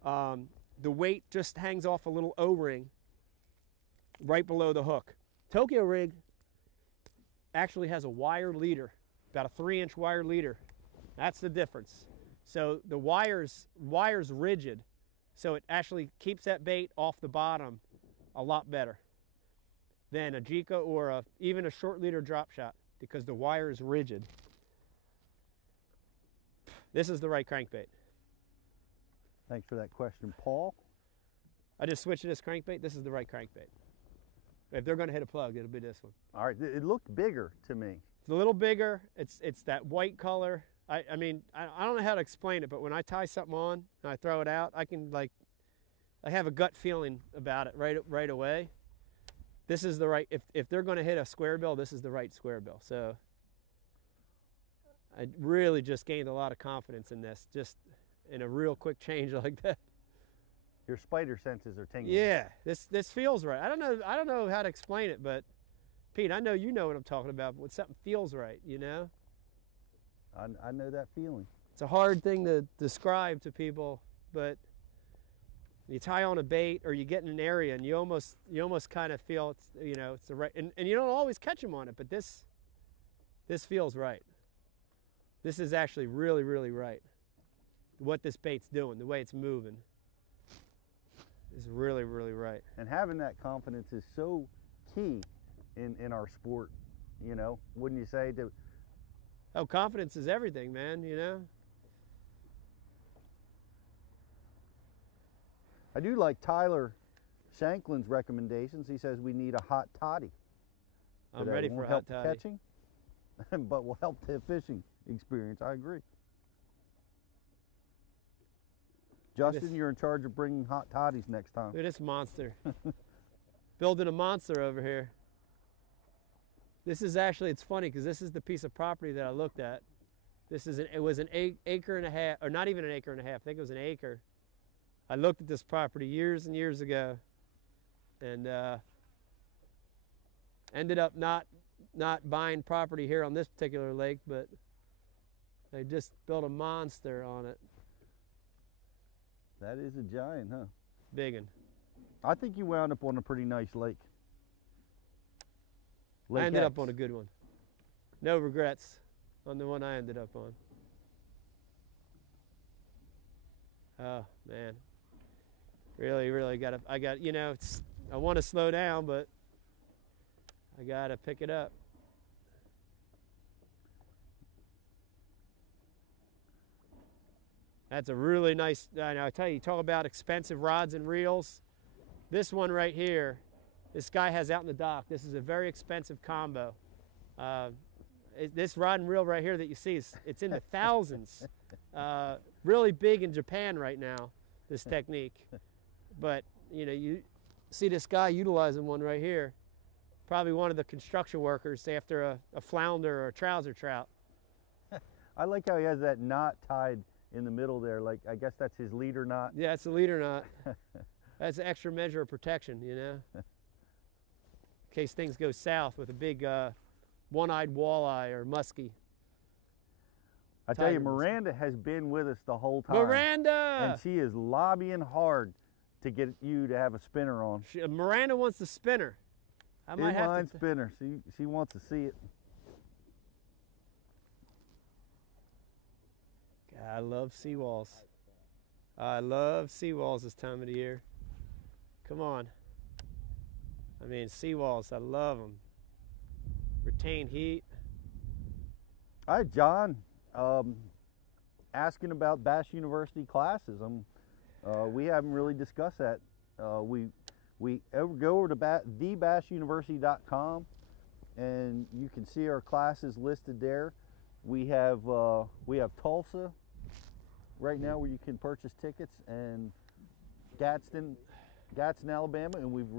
the weight just hangs off a little O-ring right below the hook. Tokyo rig actually has a wire leader, about a 3-inch wire leader. That's the difference. So the wire's rigid, so it actually keeps that bait off the bottom a lot better than a Jika or even a short leader drop shot, because the wire is rigid. This is the right crankbait. Thanks for that question, Paul. I just switched to this crankbait. This is the right crankbait. If they're going to hit a plug, it'll be this one. All right, it looked bigger to me. It's a little bigger. It's that white color. I mean, I don't know how to explain it, but when I tie something on and I throw it out, I have a gut feeling about it right away. This is the right, if they're going to hit a square bill, this is the right square bill. So I really just gained a lot of confidence in this, just in a real quick change like that. Your spider senses are tingling. Yeah, this feels right. I don't know how to explain it, but Pete, I know you know what I'm talking about. But when something feels right, you know. I know that feeling. It's a hard thing to describe to people, but you tie on a bait or you get in an area and you almost kind of feel it's the right, and you don't always catch them on it, but this feels right. This is actually really, really right. What this bait's doing, the way it's moving, is really, really right. And having that confidence is so key in our sport, you know, wouldn't you say? Oh, confidence is everything, man, you know? I do like Tyler Shanklin's recommendations. He says we need a hot toddy. I'm ready for a hot toddy. Catching, but will help the fishing experience. I agree. Justin, you're in charge of bringing hot toddies next time. Look at this monster. Building a monster over here. This is actually, it's funny because this is the piece of property that I looked at. This is it was an acre and a half, or not even an acre and a half. I think it was an acre. I looked at this property years and years ago, and ended up not buying property here on this particular lake, but they just built a monster on it. That is a giant, huh? Big one. I think you wound up on a pretty nice lake. I ended up on a good one. No regrets on the one I ended up on. Oh man, really you know, I want to slow down, but I gotta pick it up. That's a really nice, I tell you, talk about expensive rods and reels. This one right here, this guy has out in the dock. This is a very expensive combo. This rod and reel right here that you see, it's in the thousands. Really big in Japan right now, this technique. But you know, you see this guy utilizing one right here. Probably one of the construction workers after a flounder or a trouser trout. I like how he has that knot tied in the middle there, like I guess that's his leader knot. Yeah, it's a leader knot. That's an extra measure of protection, you know, in case things go south with a big one-eyed walleye or muskie. I tell you, Miranda has been with us the whole time. Miranda! And she is lobbying hard to get you to have a spinner on. Miranda wants the spinner. I might have Inline spinner. She wants to see it. God, I love seawalls. I love seawalls this time of the year. Come on. I mean, seawalls, I love them. Retain heat. All right, John. Asking about Bass University classes. We haven't really discussed that. We go over to thebassuniversity.com, and you can see our classes listed there. We have Tulsa right now where you can purchase tickets, and Gadsden, Alabama, and we've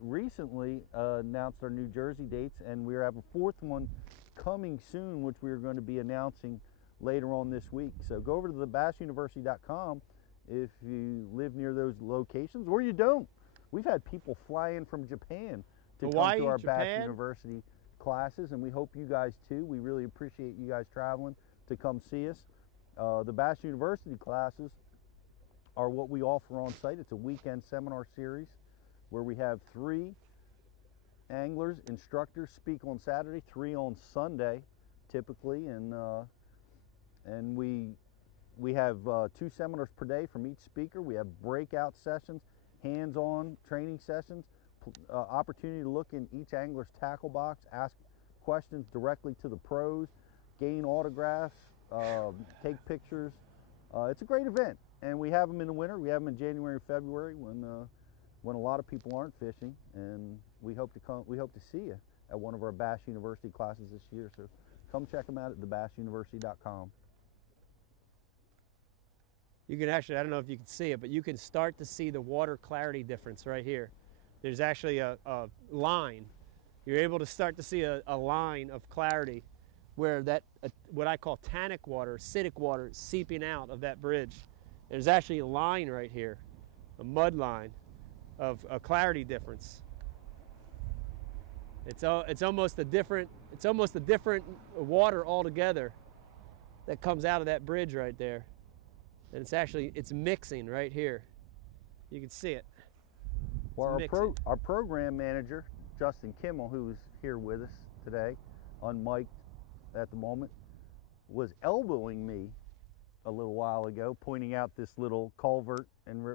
recently announced our New Jersey dates, and we have a fourth one coming soon, which we are going to be announcing later on this week. So go over to thebassuniversity.com if you live near those locations, or you don't. We've had people fly in from Japan to Hawaii, come to our Japan. Bass University classes, and we hope you guys too. We really appreciate you guys traveling to come see us. The Bass University classes are what we offer on site. It's a weekend seminar series where we have 3 anglers, instructors speak on Saturday, 3 on Sunday typically, and we have 2 seminars per day from each speaker. We have breakout sessions, hands-on training sessions, opportunity to look in each angler's tackle box, ask questions directly to the pros, gain autographs, take pictures. It's a great event, and we have them in the winter. We have them in January and February when a lot of people aren't fishing, and we hope to see you at one of our Bass University classes this year. So come check them out at thebassuniversity.com. You can actually, I don't know if you can see it, but you can start to see the water clarity difference right here. There's actually a line. You're able to start to see a line of clarity where that, what I call tannic water, acidic water, is seeping out of that bridge. There's actually a line right here, a mud line of a clarity difference. It's almost a different water altogether that comes out of that bridge right there. And it's mixing right here. You can see it. Well, our program manager, Justin Kimmel, who's here with us today, unmiked at the moment, was elbowing me a little while ago, pointing out this little culvert and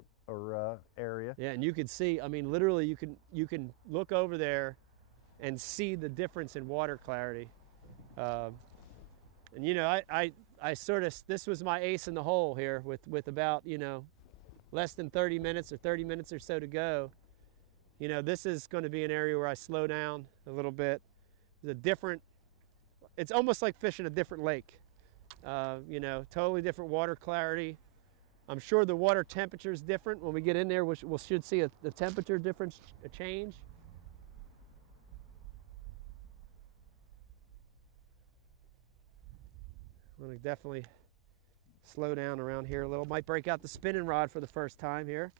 area. Yeah, and you can see, I mean, literally you can look over there and see the difference in water clarity. And you know, I sort of, this was my ace in the hole here with about, you know, less than 30 minutes or 30 minutes or so to go. You know, this is going to be an area where I slow down a little bit. It's almost like fishing a different lake. You know, totally different water clarity. I'm sure the water temperature is different. When we get in there, we should see the temperature difference, a change. I'm going to definitely slow down around here a little. Might break out the spinning rod for the first time here.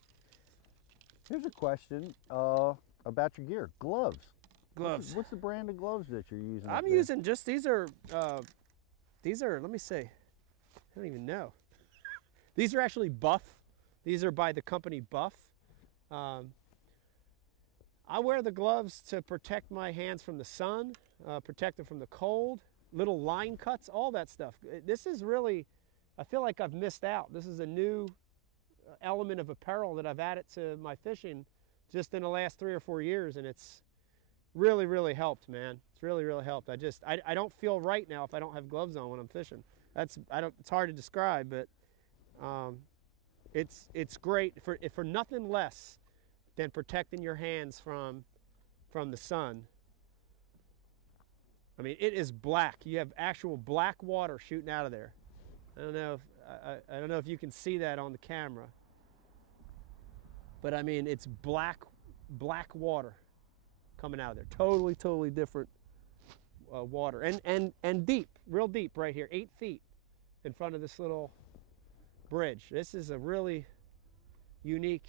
Here's a question about your gear. Gloves. Gloves. What's the brand of gloves that you're using? I'm using just, these are, let me see. I don't even know. These are actually Buff. These are by the company Buff. I wear the gloves to protect my hands from the sun, protect them from the cold, little line cuts, all that stuff. This is really, I feel like I've missed out. This is a new element of apparel that I've added to my fishing just in the last 3 or 4 years, and it's really, really helped, man. It's really, really helped. I don't feel right now if I don't have gloves on when I'm fishing. It's hard to describe, but it's great for nothing less than protecting your hands from the sun. I mean, it is black. You have actual black water shooting out of there. I don't know if you can see that on the camera, but I mean, it's black water coming out of there. Totally different water, and deep, real deep right here, 8 feet in front of this little bridge. This is a really unique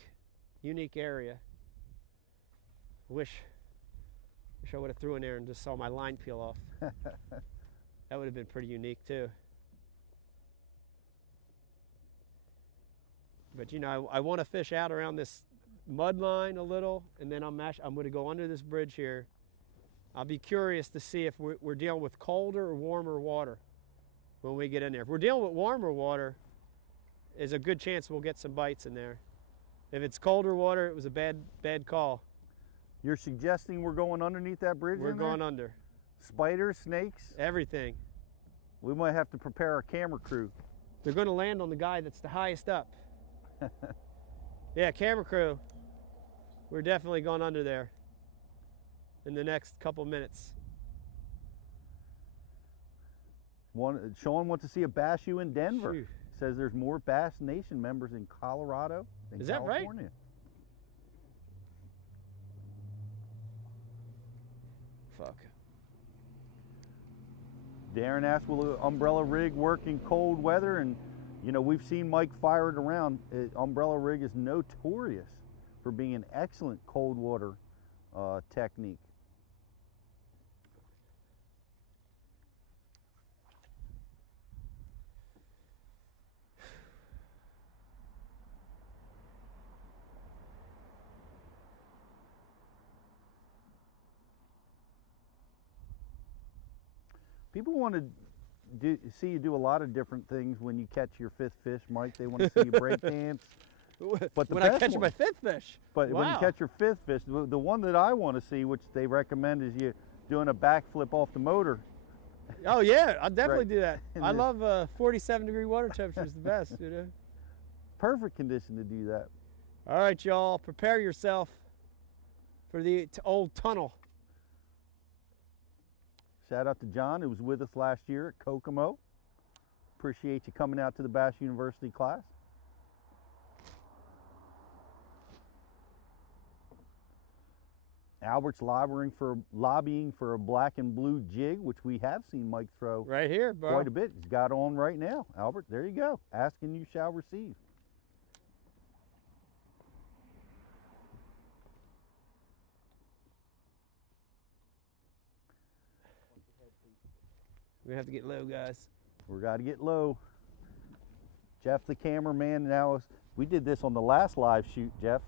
area. I wish I would have threw in there and just saw my line peel off. That would have been pretty unique too. But you know, I want to fish out around this mud line a little, and then I'm going to go under this bridge here. I'll be curious to see if we're dealing with colder or warmer water when we get in there. If we're dealing with warmer water, there's a good chance we'll get some bites in there. If it's colder water, it was a bad call. You're suggesting we're going underneath that bridge? We're going under. Spiders, snakes? Everything. We might have to prepare our camera crew. They're going to land on the guy that's the highest up. Yeah, camera crew. We're definitely going under there in the next couple minutes. Sean wants to see a Bass U in Denver. Phew. Says there's more Bass Nation members in Colorado than Is that California. right? Fuck. Darren asked, will the umbrella rig work in cold weather? And you know, we've seen Mike fire it around. Umbrella rig is notorious for being an excellent cold water technique. People want to see you do a lot of different things when you catch your 5th fish, Mike. They want to see you break dance. But when I catch my 5th fish. But wow. when you catch your 5th fish, the one that I want to see, which they recommend, is you doing a backflip off the motor. Oh yeah, I'll definitely Right. do that. I love 47-degree water temperature is the best, you know. Perfect condition to do that. All right, y'all, prepare yourself for the old tunnel. Shout out to John, who was with us last year at Kokomo. Appreciate you coming out to the Bass University class. Albert's lobbying for a black and blue jig, which we have seen Mike throw Right here, bro. quite a bit. He's got on right now. Albert, there you go. Ask and you shall receive. We have to get low, guys. We got to get low. Jeff, the cameraman, we did this on the last live shoot, Jeff.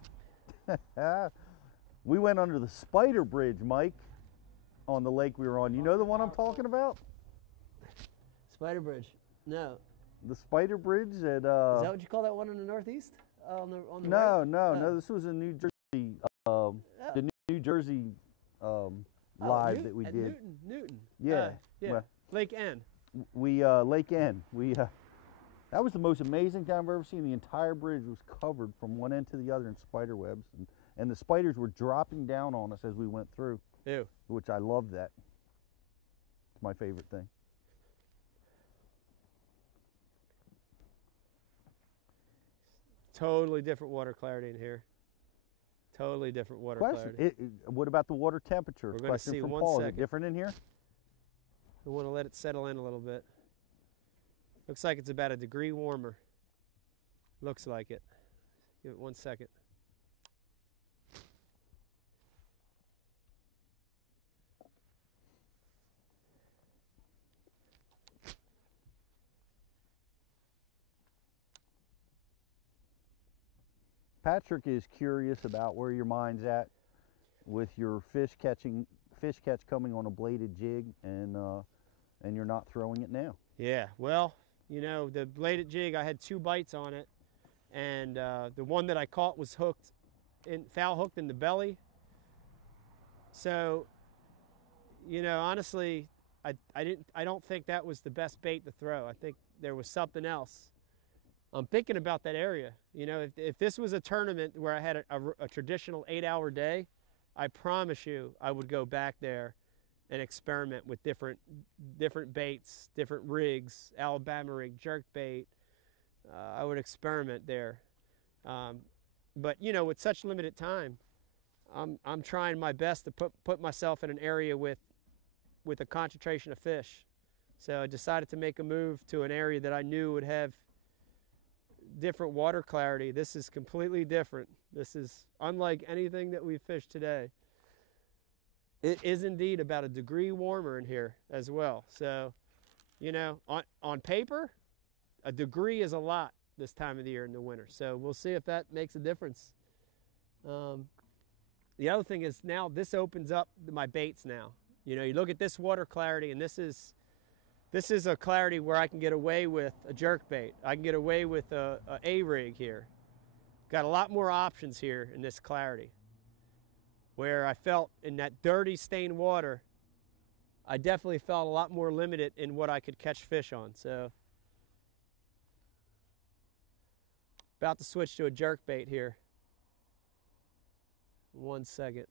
We went under the Spider Bridge, Mike, on the lake we were on. You know the one I'm talking about? Spider Bridge. No. The Spider Bridge at... Is that what you call that one in the Northeast? On the right? No, this was in New Jersey. The New Jersey live that we did. Newton. Yeah. Yeah. Well, Lake N. Lake N. That was the most amazing time I've ever seen. The entire bridge was covered from one end to the other in spider webs. and the spiders were dropping down on us as we went through. Ew. Which I love that. It's my favorite thing. Totally different water clarity in here. Totally different water clarity. What about the water temperature? We're going to see from one Paul. second. Is it different in here? We want to let it settle in a little bit. Looks like it's about a degree warmer. Looks like it. Give it 1 second. Patrick is curious about where your mind's at with your fish catch coming on a bladed jig, and you're not throwing it now. Yeah, well, you know, the bladed jig, I had 2 bites on it, and the one that I caught was foul hooked in the belly. So, you know, honestly, I don't think that was the best bait to throw. I think there was something else. I'm thinking about that area. You know, if this was a tournament where I had a traditional 8-hour day, I promise you I would go back there and experiment with different baits, different rigs, Alabama rig, jerk bait. I would experiment there. But you know, with such limited time, I'm trying my best to put myself in an area with a concentration of fish. So I decided to make a move to an area that I knew would have different water clarity. This is completely different. This is unlike anything that we've fished today. It is indeed about a degree warmer in here as well. So, you know, on paper, a degree is a lot this time of the year in the winter. So we'll see if that makes a difference. The other thing is now this opens up my baits now. You know, you look at this water clarity, and this is a clarity where I can get away with a jerk bait. I can get away with a rig here. Got a lot more options here in this clarity. Where I felt in that dirty stained water, I definitely felt a lot more limited in what I could catch fish on. So, about to switch to a jerk bait here. 1 second.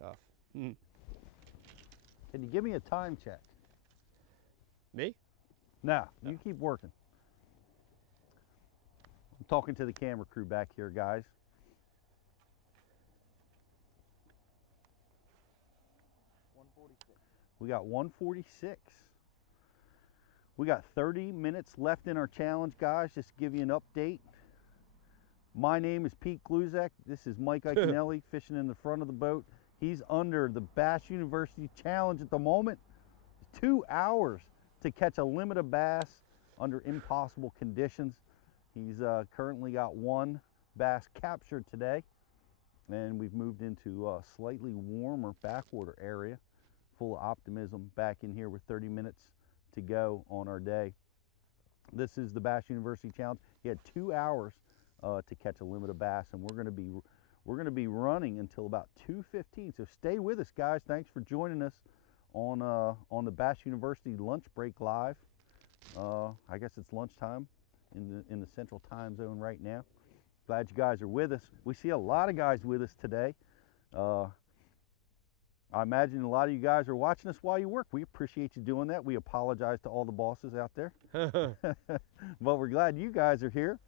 Tough. Can you give me a time check? Me? No, you keep working. I'm talking to the camera crew back here, guys. We got 146. We got 30 minutes left in our challenge, guys. Just to give you an update. My name is Pete Gluzak. This is Mike Iaconelli fishing in the front of the boat. He's under the Bass University Challenge at the moment. 2 hours to catch a limit of bass under impossible conditions. He's currently got 1 bass captured today, and we've moved into a slightly warmer backwater area, full of optimism back in here with 30 minutes to go on our day. This is the Bass University Challenge. He had 2 hours to catch a limit of bass, and we're going to be running until about 2:15. So stay with us, guys. Thanks for joining us on the Bass University Lunch Break Live. I guess it's lunchtime in the Central Time Zone right now. Glad you guys are with us. We see a lot of guys with us today. I imagine a lot of you guys are watching us while you work. We appreciate you doing that. We apologize to all the bosses out there. But we're glad you guys are here.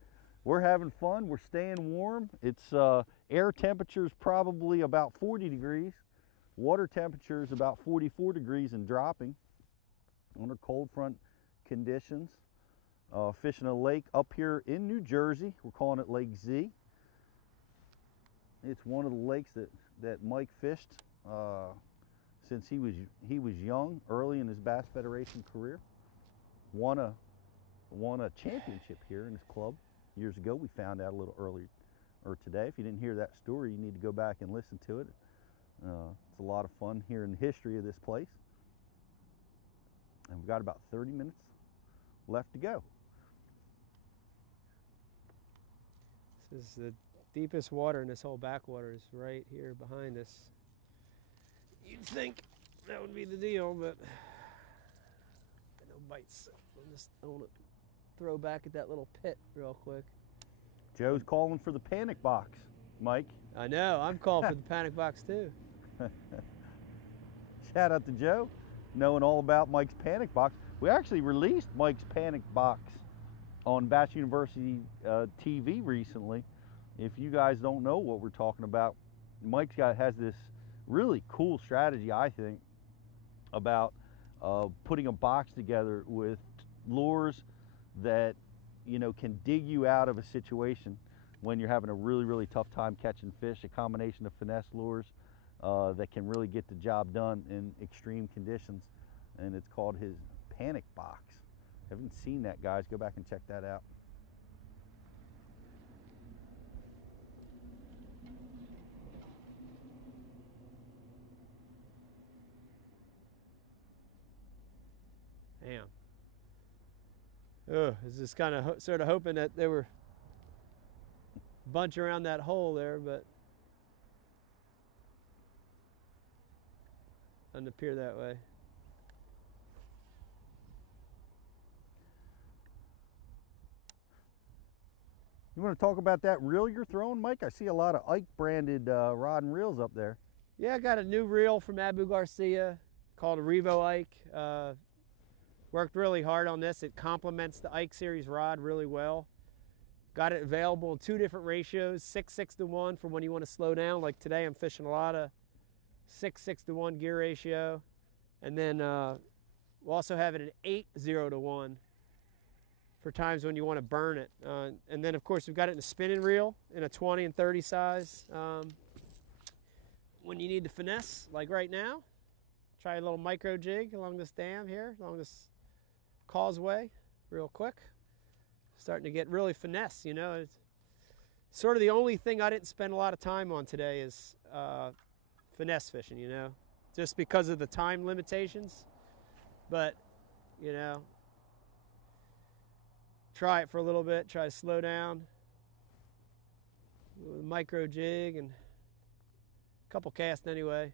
We're having fun. We're staying warm. It's air temperature is probably about 40 degrees. Water temperature is about 44 degrees and dropping under cold front conditions. Fishing a lake up here in New Jersey. We're calling it Lake Z. It's one of the lakes that Mike fished since he was young, early in his Bass Federation career. Won a championship here in his club years ago. We found out a little earlier or today. If you didn't hear that story, you need to go back and listen to it. It's a lot of fun here in the history of this place. And we've got about 30 minutes left to go. This is the deepest water in this whole backwater is right here behind us. You'd think that would be the deal, but no bites. I want to throw back at that little pit real quick. Joe's calling for the panic box, Mike. I know, I'm calling for the panic box too. Shout out to Joe, knowing all about Mike's panic box. We actually released Mike's panic box on Bass University TV recently. If you guys don't know what we're talking about, Mike's has this really cool strategy, I think, about putting a box together with lures that, you know, can dig you out of a situation when you're having a really, really tough time catching fish. A combination of finesse lures that can really get the job done in extreme conditions, and it's called his panic box. Haven't seen that, guys? Go back and check that out. Damn. Oh, I was just kind of sort of hoping that there were a bunch around that hole there, but doesn't appear that way. You want to talk about that reel you're throwing, Mike? I see a lot of Ike branded rod and reels up there. Yeah, I got a new reel from Abu Garcia called a Revo Ike. Worked really hard on this. It complements the Ike series rod really well. Got it available in 2 different ratios, 6:6:1 for when you want to slow down. Like today I'm fishing a lot of 6:6:1 gear ratio. And then we'll also have it at 8:0:1 for times when you want to burn it. And then of course we've got it in a spinning reel in a 20 and 30 size. When you need to finesse, like right now, try a little micro jig along this dam here, along this causeway, real quick. Starting to get really finesse, you know. It's sort of the only thing I didn't spend a lot of time on today is finesse fishing, you know, just because of the time limitations. But, you know, try it for a little bit, try to slow down with a micro jig and a couple casts anyway.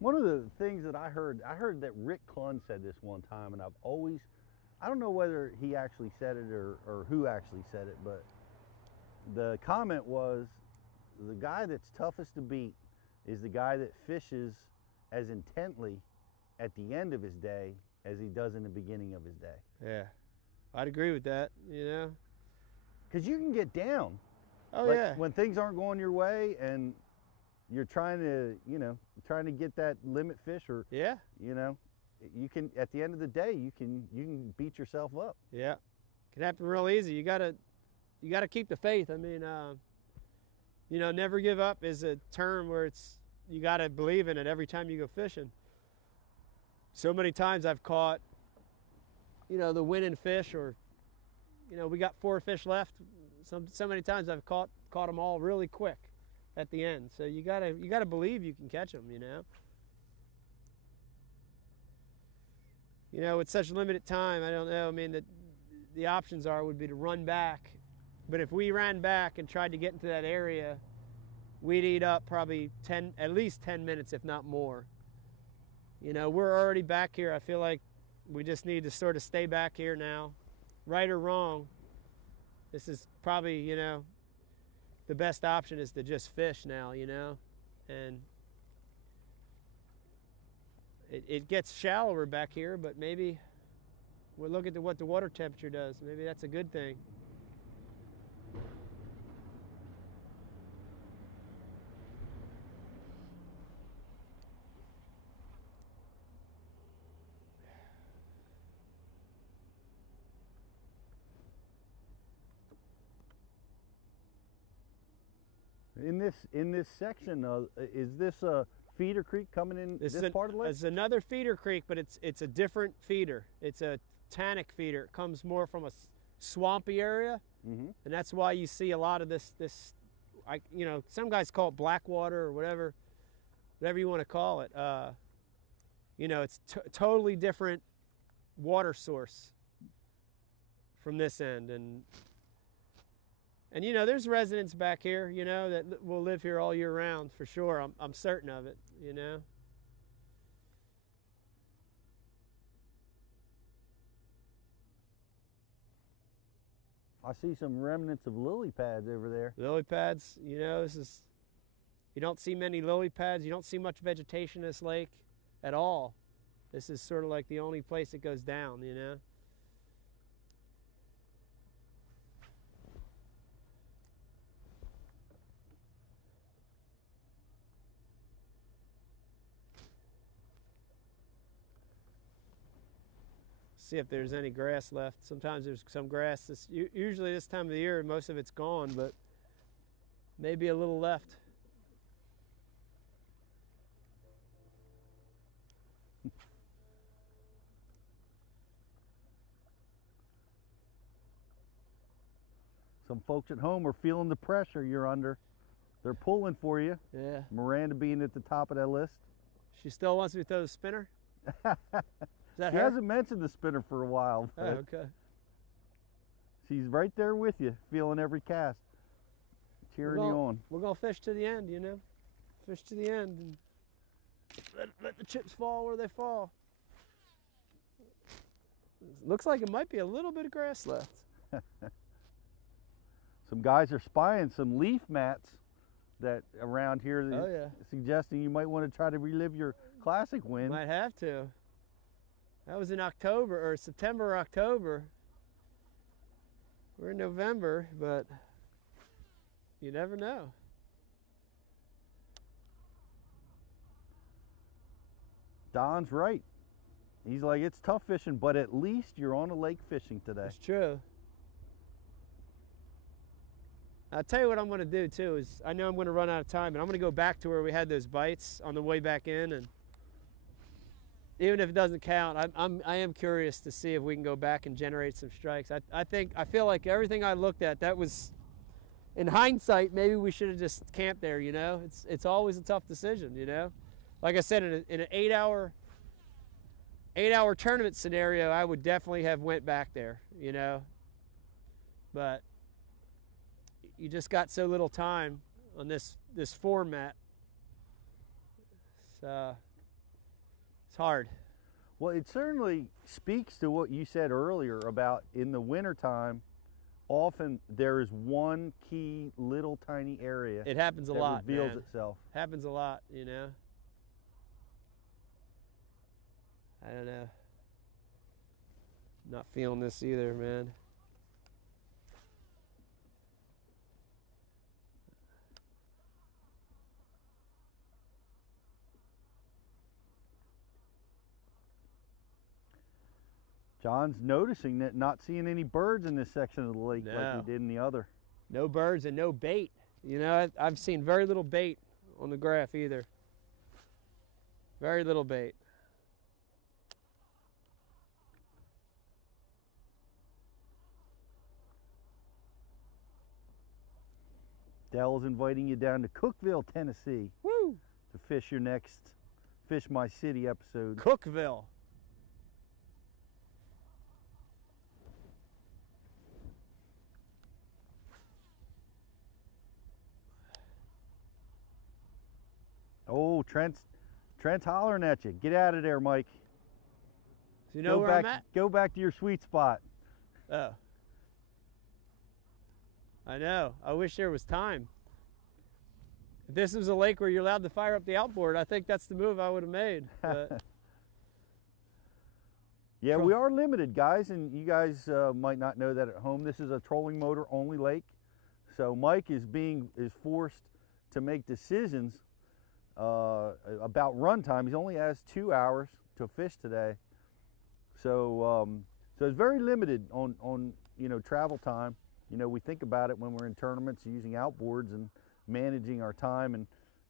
One of the things that I heard that Rick Clun said this one time, and I don't know whether he actually said it or who actually said it, but the comment was, the guy that's toughest to beat is the guy that fishes as intently at the end of his day as he does in the beginning of his day. Yeah, I'd agree with that, you know. Because you can get down. Oh, like, yeah. when things aren't going your way and you're trying to, you know, get that limit fish, or, yeah, you know, you can, at the end of the day, you can beat yourself up. Yeah, can happen real easy. You gotta keep the faith. I mean, you know, never give up is a term where you gotta believe in it every time you go fishing. So many times I've caught, you know, the winning fish, or, you know, we got 4 fish left. So many times I've caught them all really quick at the end. So you gotta believe you can catch them, you know. You know, with such limited time, I don't know. I mean, the options would be to run back, but if we ran back and tried to get into that area, we'd eat up probably at least 10 minutes, if not more. You know, we're already back here. I feel like we just need to sort of stay back here now, right or wrong. This is probably, you know, the best option is to just fish now, you know, and it gets shallower back here, but maybe we'll look at what the water temperature does. Maybe that's a good thing. In this section, is this a feeder creek coming in this part of the lake? It's another feeder creek, but it's a different feeder. It's a tannic feeder. It comes more from a swampy area, and that's why you see a lot of this. You know, some guys call it black water or whatever you want to call it. You know, it's totally different water source from this end, and you know, there's residents back here, you know, that will live here all year round for sure. I'm certain of it, you know. I see some remnants of lily pads over there. Lily pads, you know, you don't see many lily pads. You don't see much vegetation in this lake at all. This is sort of like the only place it goes down, you know. See if there's any grass left. Sometimes there's some grass. Usually this time of the year, most of it's gone, but maybe a little left. Some folks at home are feeling the pressure you're under. They're pulling for you. Yeah. Miranda being at the top of that list. She still wants me to throw the spinner? Is that She her? hasn't mentioned the spinner for a while. Oh, okay. She's right there with you, feeling every cast, cheering you on. We're going to fish to the end, you know. Fish to the end and let the chips fall where they fall. Looks like it might be a little bit of grass left. Some guys are spying some leaf mats that around here, Oh, yeah. suggesting you might want to try to relive your classic win. Might have to. That was in October, or September or October. We're in November, but you never know. Don's right. He's like, it's tough fishing, but at least you're on a lake fishing today. It's true. I'll tell you what I'm going to do too is I know I'm going to run out of time, but I'm going to go back to where we had those bites on the way back in, and even if it doesn't count, I am curious to see if we can go back and generate some strikes. I feel like everything I looked at, that was, in hindsight, maybe we should have just camped there. You know, it's always a tough decision. You know, like I said, in an 8-hour tournament scenario, I would definitely have went back there. You know, but you just got so little time on this format, so it's hard. Well, it certainly speaks to what you said earlier about in the wintertime, often there is one key little tiny area. It happens a lot, that reveals man. itself. Happens a lot, you know. I don't know. Not feeling this either, man. John's noticing that not seeing any birds in this section of the lake like we did in the other. No birds and no bait. You know, I've seen very little bait on the graph either. Very little bait. Dell's inviting you down to Cookeville, Tennessee. Woo! To fish your next Fish My City episode. Cookeville. Oh, Trent's hollering at you. Get out of there, Mike. Do you know where I'm at? Go back to your sweet spot. Oh. I know. I wish there was time. If this was a lake where you're allowed to fire up the outboard, I think that's the move I would have made. But yeah, we are limited, guys, and you guys might not know that at home. This is a trolling motor only lake. So Mike is forced to make decisions about run time. He only has 2 hours to fish today, so it's very limited on travel time. You know, we think about it when we're in tournaments using outboards and managing our time. And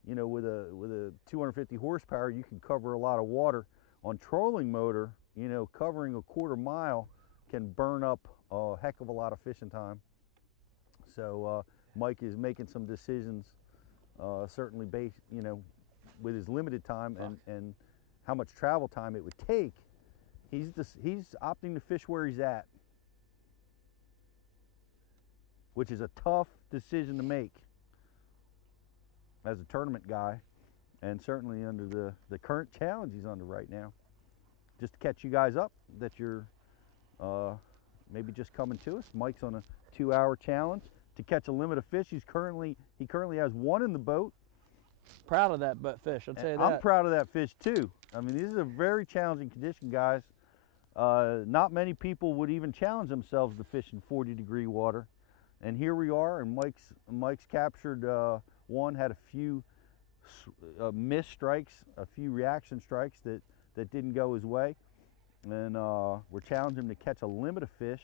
you know, with a 250 horsepower, you can cover a lot of water. On trolling motor, you know, covering a quarter mile can burn up a heck of a lot of fishing time. So Mike is making some decisions, certainly based, you know, with his limited time and how much travel time it would take. He's opting to fish where he's at, which is a tough decision to make as a tournament guy, and certainly under the current challenge he's under right now. Just to catch you guys up that you're maybe just coming to us, Mike's on a 2-hour challenge to catch a limit of fish. He currently has one in the boat. Proud of that fish, I'll tell you that. I'm proud of that fish too. I mean, this is a very challenging condition, guys. Not many people would even challenge themselves to fish in 40-degree water, and here we are. And Mike's captured one, had a few missed strikes, a few reaction strikes that didn't go his way, and we're challenging him to catch a limit of fish,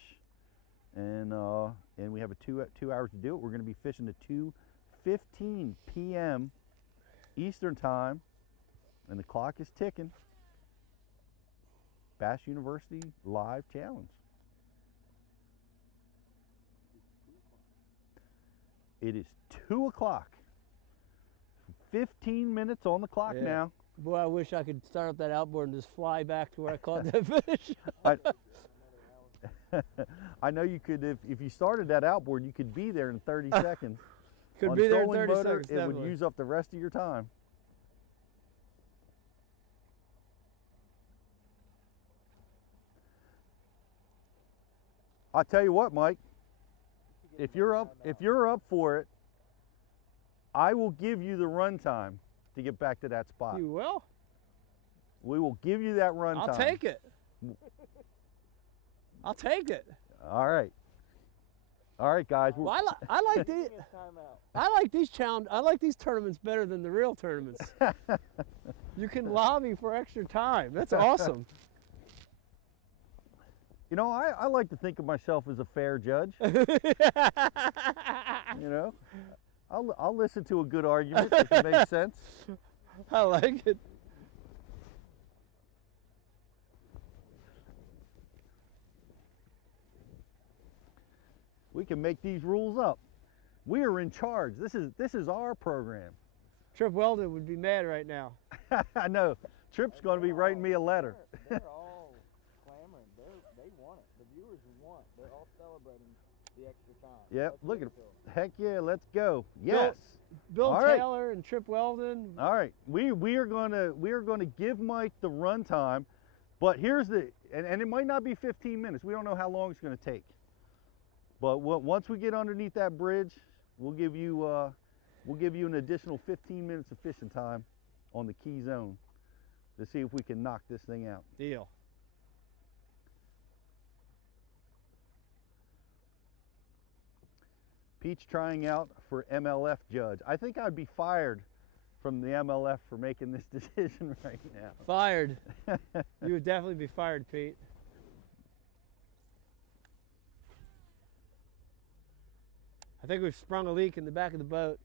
and we have 2 hours to do it. We're going to be fishing at 2:15 p.m. Eastern time, and the clock is ticking. Bass University live challenge. It is 2 o'clock. 15 minutes on the clock now. Boy, I wish I could start up that outboard and just fly back to where I caught that fish. I know you could, if you started that outboard, you could be there in 30 seconds. Could be there in 30 seconds, it definitely. would use up the rest of your time. I'll tell you what, Mike, if you're up for it, I will give you the run time to get back to that spot. You will? We will give you that run time. I'll take it. I'll take it. All right. All right, guys. Well, I like these tournaments better than the real tournaments. You can lobby for extra time. That's awesome. You know, I like to think of myself as a fair judge. You know, I'll listen to a good argument if it makes sense. I like it. We can make these rules up. We are in charge. This is our program. Trip Weldon would be mad right now. I know. Trip's going to be writing me a letter. They're all clamoring. They want it. The viewers want. They're all celebrating the extra time. Yep. Look at it. Heck yeah. Let's go. Yes. Bill All right. Taylor and Trip Weldon. All right. We are going to give Mike the run time, but here's the and it might not be 15 minutes. We don't know how long it's going to take. But once we get underneath that bridge, we'll give you an additional 15 minutes of fishing time on the key zone to see if we can knock this thing out. Deal. Pete's trying out for MLF judge. I think I'd be fired from the MLF for making this decision right now. Fired. You would definitely be fired, Pete. I think we've sprung a leak in the back of the boat.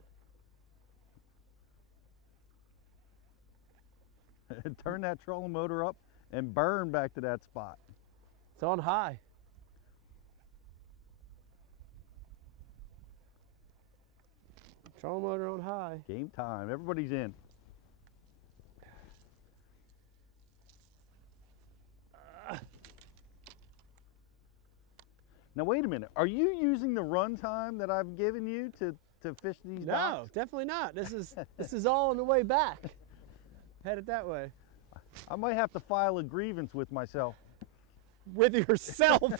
Turn that trolling motor up and burn back to that spot. It's on high. Trolling motor on high. Game time. Everybody's in. Now wait a minute. Are you using the run time that I've given you to fish these docks? No, definitely not. This is all on the way back. Headed that way. I might have to file a grievance with myself. With yourself. As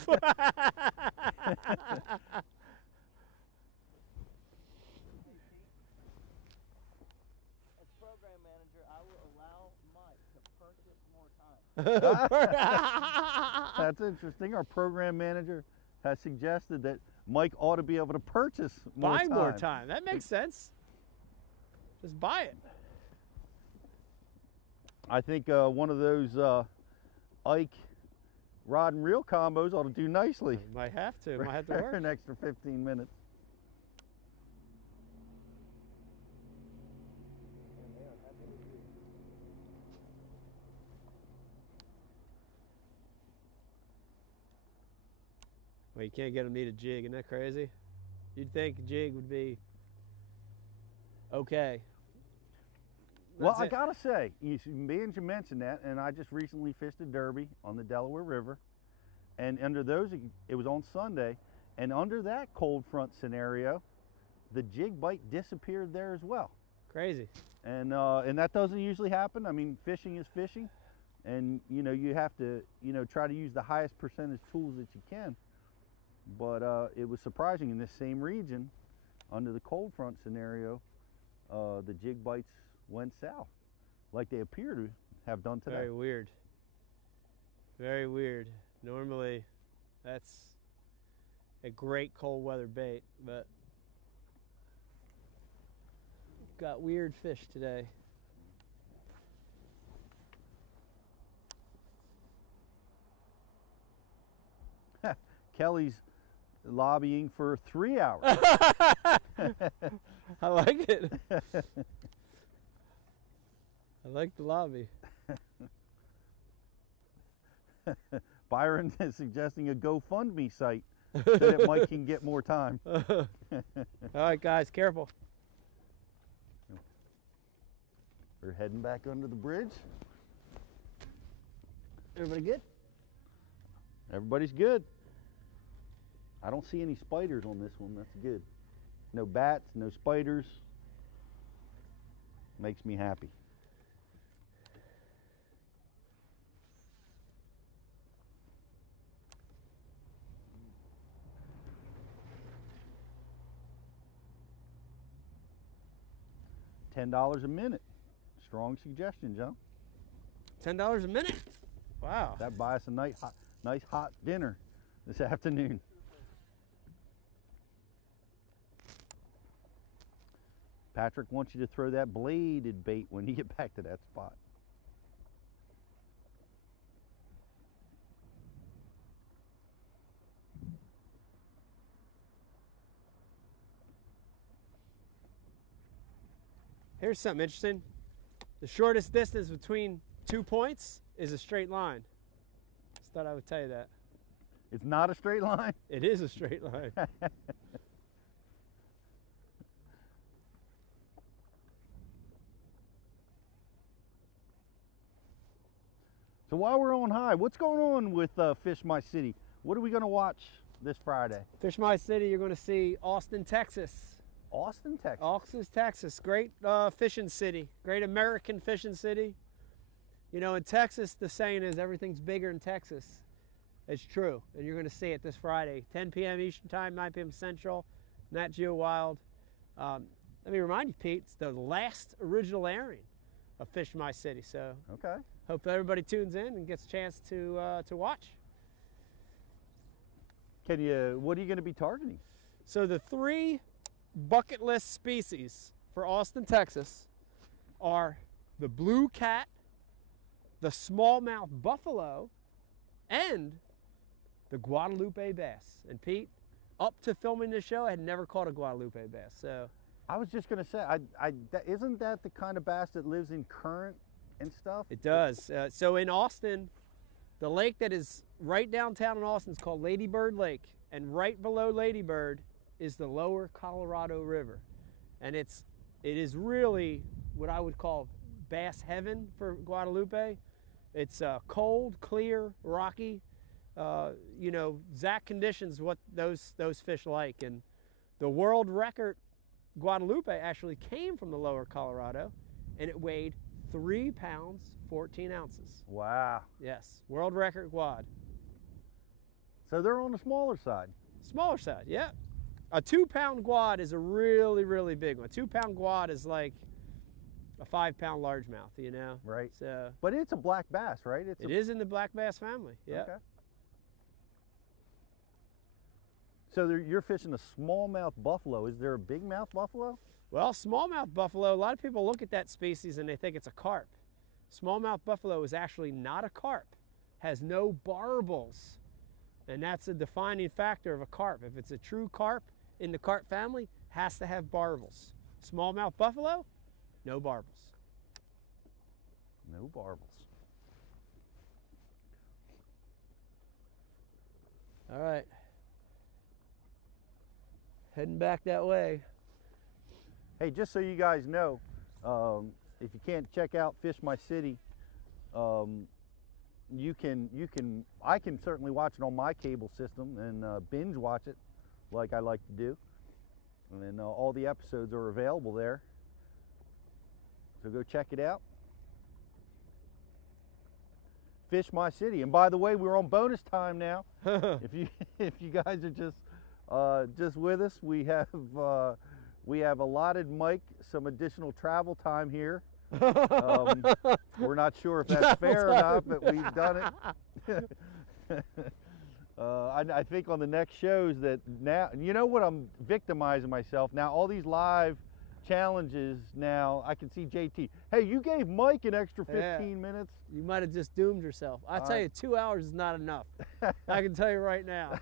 program manager, I will allow Mike to purchase more time. That's interesting. Our program manager has suggested that Mike ought to be able to purchase more Buy time. more time. That makes sense. Just buy it. I think one of those Ike rod and reel combos ought to do nicely. Might have to. Might have to work. An extra 15 minutes. Well, you can't get them to eat a jig. Isn't that crazy? You'd think a jig would be okay. Well, I gotta say, you mentioned that, and I just recently fished a derby on the Delaware River, and under those, it was on Sunday, and under that cold front scenario, the jig bite disappeared there as well. Crazy. And that doesn't usually happen. I mean, fishing is fishing, and you know you have to try to use the highest percentage tools that you can. But it was surprising in this same region, under the cold front scenario, the jig bites went south, like they appear to have done today. Very weird. Very weird. Normally, that's a great cold weather bait, but got weird fish today. Kelly's lobbying for 3 hours. I like it. I like the lobby. Byron is suggesting a GoFundMe site so that Mike can get more time. All right, guys, careful. We're heading back under the bridge. Everybody good? Everybody's good. I don't see any spiders on this one. That's good. No bats, no spiders. Makes me happy. $10 a minute. Strong suggestion, John. $10 a minute? Wow. That buy us a nice hot dinner this afternoon. Patrick wants you to throw that bladed bait when you get back to that spot. Here's something interesting. The shortest distance between 2 points is a straight line. Just thought I would tell you that. It's not a straight line? It is a straight line. So while we're on high, what's going on with Fish My City? What are we going to watch this Friday? Fish My City, you're going to see Austin, Texas. Austin, Texas. Austin, Texas. Great fishing city. Great American fishing city. You know, in Texas, the saying is everything's bigger in Texas. It's true. And you're going to see it this Friday, 10 p.m. Eastern Time, 9 p.m. Central, Nat Geo Wild. Let me remind you, Pete, it's the last original airing of Fish My City. So okay. Hope everybody tunes in and gets a chance to watch. What are you going to be targeting? So the 3 bucket list species for Austin, Texas are the blue cat, the smallmouth buffalo, and the Guadalupe bass. And Pete, up to filming this show, I had never caught a Guadalupe bass. So I was just going to say, isn't that the kind of bass that lives in current and stuff? It does. So in Austin, the lake that is right downtown in Austin is called Lady Bird Lake, and right below Lady Bird is the lower Colorado River. And it is really what I would call bass heaven for Guadalupe. It's cold, clear, rocky, you know, exact conditions what those fish like. And the world record Guadalupe actually came from the lower Colorado, and it weighed 3 pounds, 14 ounces. Wow. Yes, world record Guad. So they're on the smaller side. Smaller side, yeah. A 2-pound Guad is a really, really big one. A 2-pound Guad is like a 5-pound largemouth, you know? Right. So, but it's a black bass, right? It is in the black bass family, yeah. Okay. So you're fishing a smallmouth buffalo. Is there a big mouth buffalo? Well, smallmouth buffalo, a lot of people look at that species and they think it's a carp. Smallmouth buffalo is actually not a carp, has no barbels. And that's a defining factor of a carp. If it's a true carp in the carp family, has to have barbels. Smallmouth buffalo, no barbels. No barbels. All right. Heading back that way. Hey, just so you guys know, if you can't check out Fish My City, I can certainly watch it on my cable system and binge watch it like I like to do. And then all the episodes are available there. So go check it out. Fish My City. And by the way, we're on bonus time now. if you guys are just with us, we have allotted Mike some additional travel time here. We're not sure if that's fair or not, but we've done it. I think on the next shows that now, you know what, I'm victimizing myself now. All these live challenges now, I can see JT. Hey, you gave Mike an extra 15 minutes. You might have just doomed yourself. I'll tell you, 2 hours is not enough. I can tell you right now.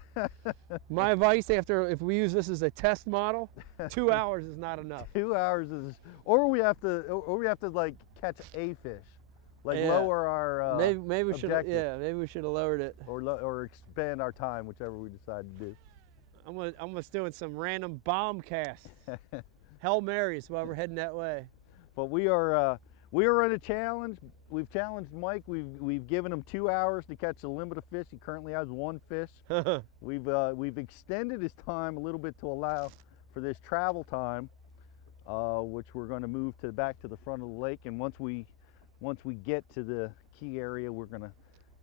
My advice, if we use this as a test model, 2 hours is not enough. 2 hours is, or we have to like catch a fish, like lower our maybe we should maybe we should have lowered it, or expand our time, whichever we decide to do. I'm just doing some random bomb casts. Hail Marys while we're heading that way. But we are in a challenge. We've challenged Mike. We've given him 2 hours to catch a limit of fish. He currently has 1 fish. We've extended his time a little bit to allow for this travel time, which we're going to move back to the front of the lake. And once we get to the key area, we're going to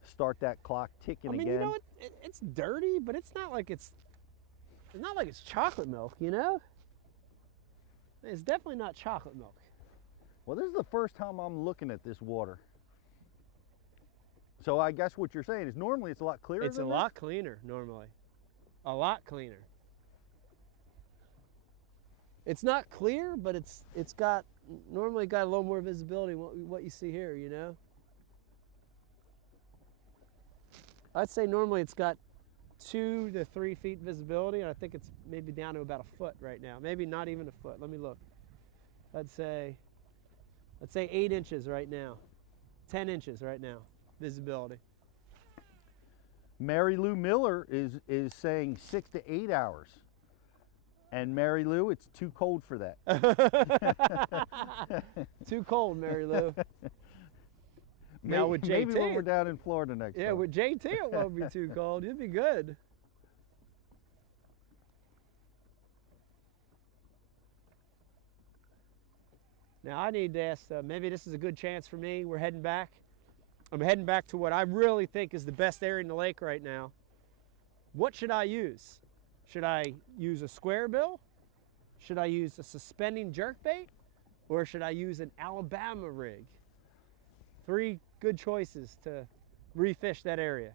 start that clock ticking again. You know, it's dirty, but it's not like it's chocolate milk, you know? It's definitely not chocolate milk. Well, this is the first time I'm looking at this water. So I guess what you're saying is normally it's a lot clearer. It's a lot cleaner normally. A lot cleaner. It's not clear, but it's normally got a little more visibility than what you see here, you know? I'd say normally it's got 2 to 3 feet visibility, and I think it's maybe down to about a foot right now. Maybe not even a foot. Let me look. I'd say 8 inches right now. 10 inches right now, visibility. Mary Lou Miller is saying 6 to 8 hours. And Mary Lou, it's too cold for that. Too cold, Mary Lou. Now with JT, maybe when we're down in Florida next time. With JT it won't be too cold. It'd be good. Now I need to ask, maybe this is a good chance for me. We're heading back. I'm heading back to what I really think is the best area in the lake right now. What should I use? Should I use a square bill? Should I use a suspending jerkbait? Or should I use an Alabama rig? 3 good choices to refish that area.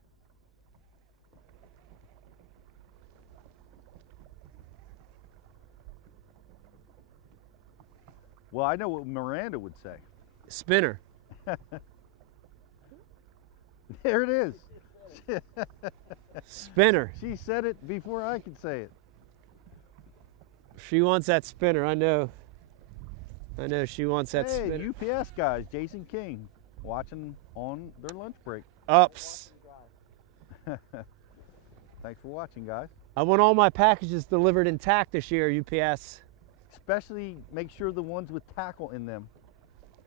Well, I know what Miranda would say. Spinner. There it is. Spinner. She said it before I could say it. She wants that spinner, I know. I know she wants that spinner. Hey, UPS guys, Jason King, watching on their lunch break. Ups. Thanks for watching, guys. I want all my packages delivered intact this year, UPS. Especially make sure the ones with tackle in them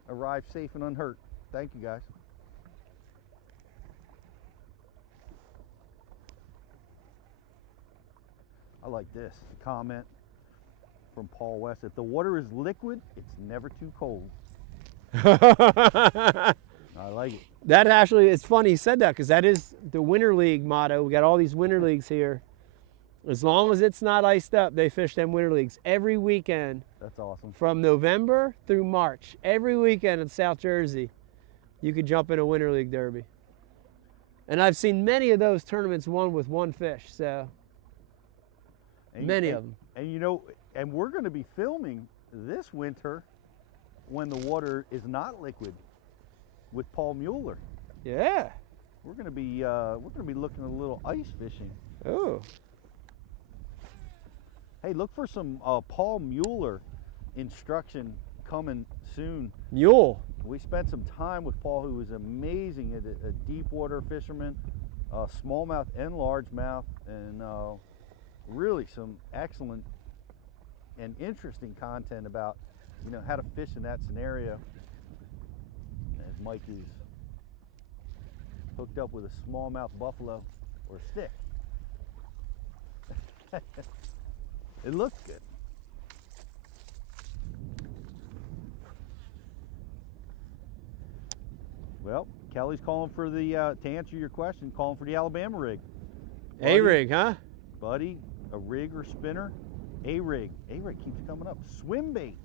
arrive safe and unhurt. Thank you, guys. I like this comment from Paul West. If the water is liquid, it's never too cold. I like it. That actually, it's funny you said that, because that is the Winter League motto. We got all these Winter Leagues here. As long as it's not iced up, they fish them Winter Leagues every weekend. That's awesome. From November through March. Every weekend in South Jersey, you could jump in a Winter League derby. And I've seen many of those tournaments won with 1 fish, so many of them. And you know, and we're going to be filming this winter when the water is not liquid with Paul Mueller. Yeah. We're going to be looking at a little ice fishing. Oh. Hey, look for some Paul Mueller instruction coming soon. Mule. We spent some time with Paul, who was amazing, a deep water fisherman, smallmouth and largemouth, and really some excellent and interesting content about, you know, how to fish in that scenario. As Mike is hooked up with a smallmouth buffalo or stick. It looks good. Well, Kelly's calling for the, to answer your question, calling for the Alabama rig. A rig, huh? Buddy, a rig or spinner? A rig. A rig keeps coming up. Swim bait,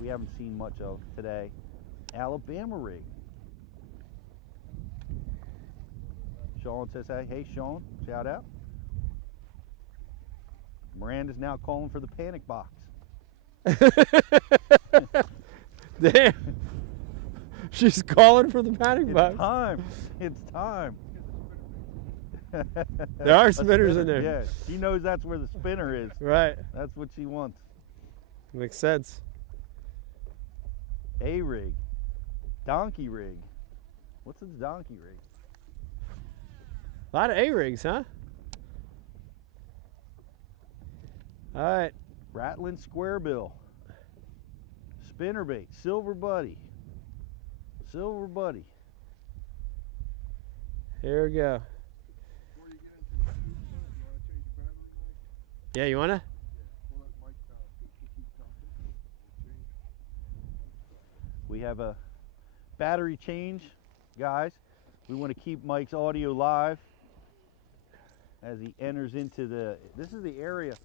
we haven't seen much of today. Alabama rig. Sean says, hey Sean, shout out. Miranda's now calling for the panic box. Damn. She's calling for the panic box. Time. It's time. There are spinners in there. Yeah, she knows that's where the spinner is. Right. That's what she wants. Makes sense. A rig. Donkey rig. What's a donkey rig? A lot of A rigs, huh? All right. Rattling squarebill. Spinnerbait. Silver buddy. Silver buddy. Here we go. Before you get into the you want to change your battery, Mike? Yeah, you wanna? Yeah. We'll let Mike keep talking. We'll change. We have a battery change, guys. We want to keep Mike's audio live as he enters into the, this is the area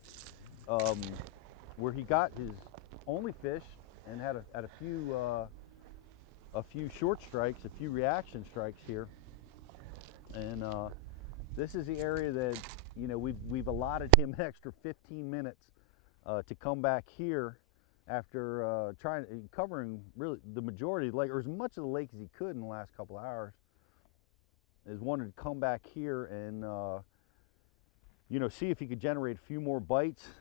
where he got his only fish and had a few short strikes, a few reaction strikes here. And this is the area that, you know, we've allotted him an extra 15 minutes to come back here after covering really the majority of the lake, or as much of the lake as he could in the last couple of hours. Is wanted to come back here and you know, see if he could generate a few more bites.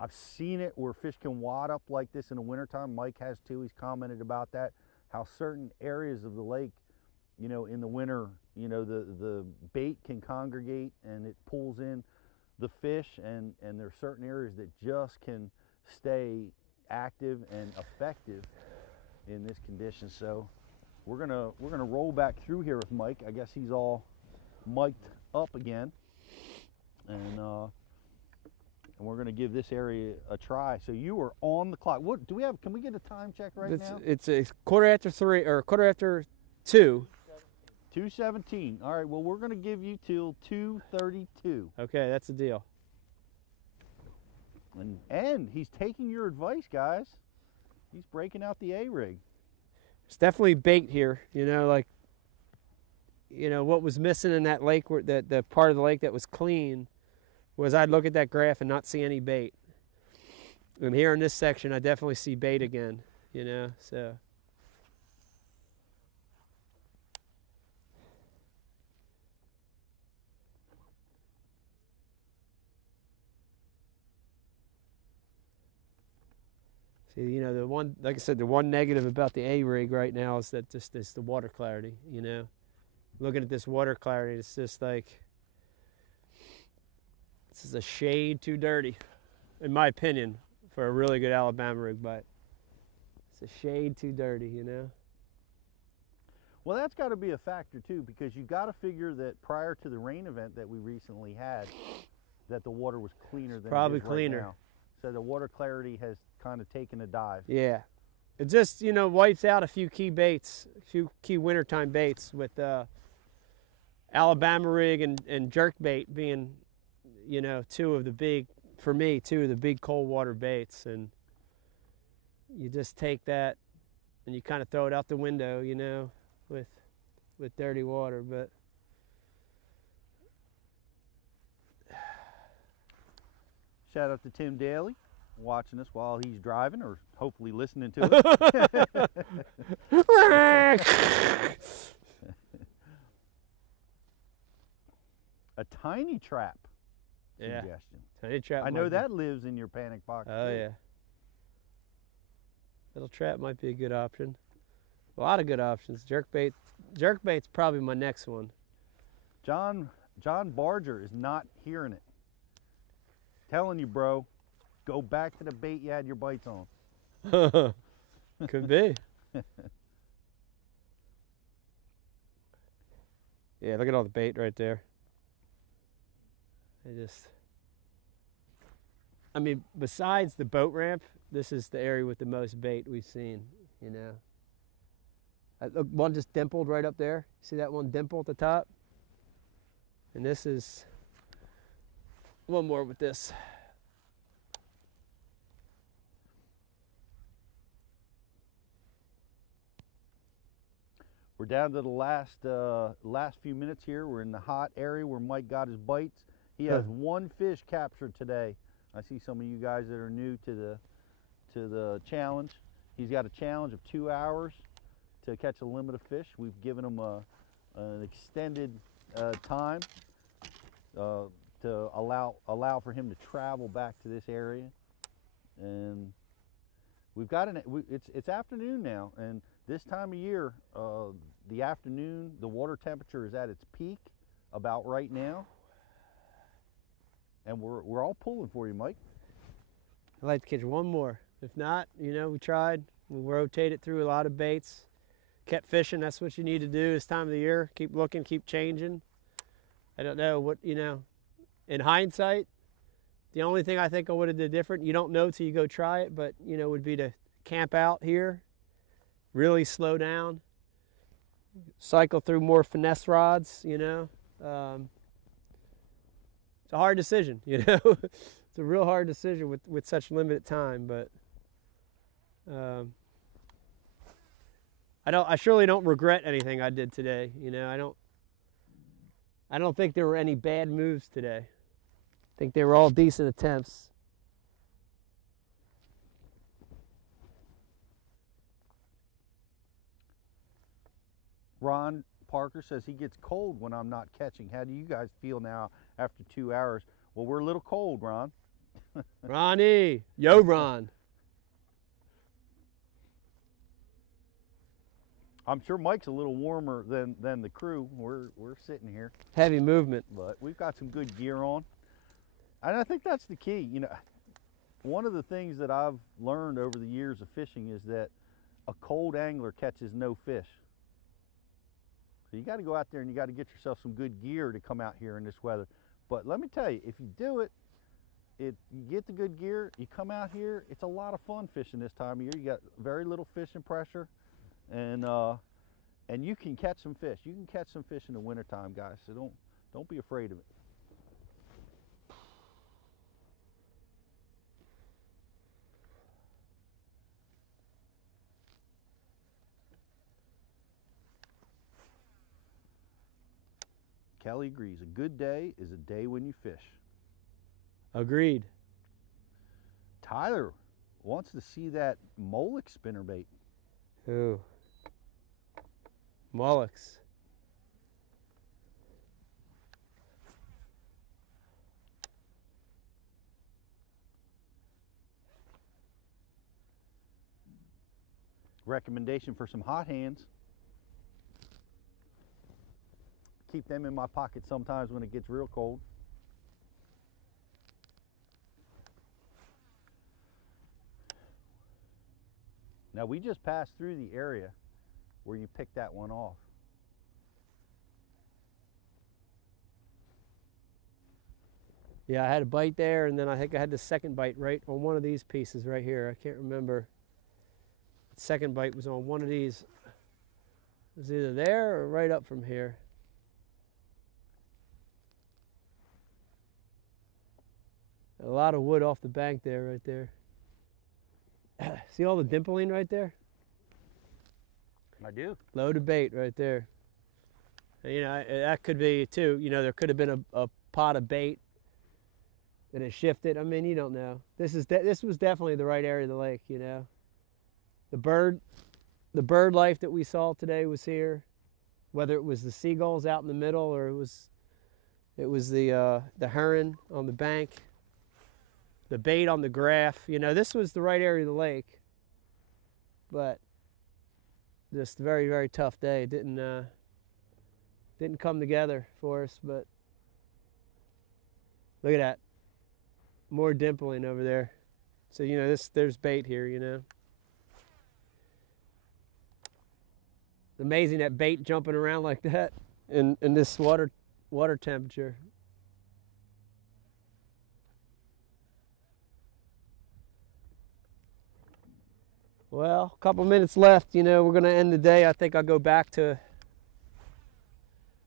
I've seen it where fish can wad up like this in the wintertime. Mike has too. He's commented about that, how certain areas of the lake, you know, in the winter, you know, the bait can congregate and it pulls in the fish, and there are certain areas that just can stay active and effective in this condition. So we're gonna roll back through here with Mike. I guess he's all mic'd up again, and we're gonna give this area a try. So you are on the clock. What do we have? Can we get a time check right now? It's a 3:15 or 2:15. 2:17. All right. Well, we're gonna give you till 2:32. Okay, that's the deal. And he's taking your advice, guys. He's breaking out the A rig. It's definitely bait here, you know, like, you know, what was missing in that lake, where the part of the lake that was clean, was I'd look at that graph and not see any bait. And here in this section, I definitely see bait again, you know, so. See, you know, the one, like I said, the one negative about the A-rig right now is that just is the water clarity, you know. Looking at this water clarity, it's just like, this is a shade too dirty, in my opinion, for a really good Alabama rig bite. It's a shade too dirty, you know. Well, that's got to be a factor too, because you got to figure that prior to the rain event that we recently had, that the water was cleaner than Probably it is cleaner. Right now. So the water clarity has kind of taken a dive. Yeah. It just, you know, wipes out a few key baits, a few key wintertime baits, with Alabama rig and jerk bait being, you know, two of the big cold water baits. And you just take that and you kind of throw it out the window, you know, with dirty water. But shout out to Tim Daly, watching us while he's driving, or hopefully listening to us. A tiny trap suggestion. Tiny trap. I know that lives in your panic box. Oh too. yeah. Little trap might be a good option. A lot of good options. Jerkbait's probably my next one. John Barger is not hearing it. Telling you, bro. go back to the bait you had your bites on. Could be. Yeah, look at all the bait right there. I mean, besides the boat ramp, this is the area with the most bait we've seen, you know. Look, one just dimpled right up there. See that one dimple at the top? And this is one more with this. We're down to the last few minutes here. We're in the hot area where Mike got his bites. He has one fish captured today. I see some of you guys that are new to the challenge. He's got a challenge of 2 hours to catch a limit of fish. We've given him an extended time to allow for him to travel back to this area. And we've got it's afternoon now, and this time of year, the afternoon, the water temperature is at its peak about right now. And we're all pulling for you, Mike. I'd like to catch one more. If not, you know, we tried. We rotated through a lot of baits. Kept fishing. That's what you need to do this time of the year. Keep looking, keep changing. I don't know what, you know, in hindsight, the only thing I think I would have did different, you don't know till you go try it, but, you know, would be to camp out here, really slow down, cycle through more finesse rods, you know. It's a hard decision, you know. It's a real hard decision with such limited time, but I surely don't regret anything I did today, you know. I don't think there were any bad moves today. I think they were all decent attempts. Ron Parker says he gets cold when I'm not catching. How do you guys feel now after 2 hours? Well, we're a little cold, Ron. Ronnie, yo, Ron. I'm sure Mike's a little warmer than the crew. We're sitting here. Heavy movement. But we've got some good gear on. And I think that's the key. You know, one of the things that I've learned over the years of fishing is that a cold angler catches no fish. So you got to go out there and you got to get yourself some good gear to come out here in this weather. But let me tell you, if you do it, you get the good gear, you come out here, it's a lot of fun fishing this time of year. You got very little fishing pressure, and you can catch some fish. You can catch some fish in the wintertime, guys, so don't be afraid of it. Kelly agrees. A good day is a day when you fish. Agreed. Tyler wants to see that Moloch spinnerbait. Ooh. Molochs. Recommendation for some hot hands. Keep them in my pocket sometimes when it gets real cold. Now we just passed through the area where you picked that one off. Yeah, I had a bite there, and then I think I had the second bite right on one of these pieces right here. I can't remember. The second bite was on one of these. It was either there or right up from here. A lot of wood off the bank there, right there. See all the dimpling right there? I do. Load of bait right there. You know, that could be too, you know, there could have been a pot of bait that it shifted. I mean, you don't know. This was definitely the right area of the lake, you know. The bird life that we saw today was here. Whether it was the seagulls out in the middle or it was the heron on the bank. The bait on the graph, you know, this was the right area of the lake, but just a very, very tough day. It didn't come together for us, but look at that. More dimpling over there. So, you know, there's bait here, you know. It's amazing that bait jumping around like that in this water temperature. Well, a couple minutes left, you know, we're going to end the day. I think I'll go back to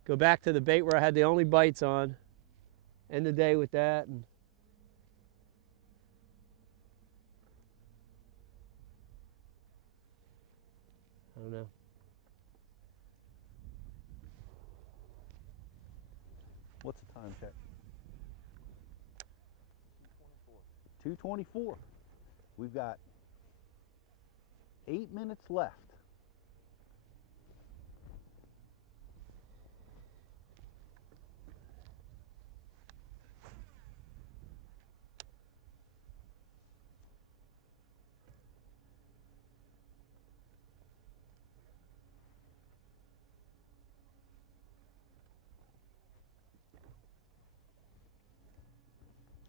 the bait where I had the only bites on. End the day with that. And I don't know. What's the time check? 2:24. We've got 8 minutes left.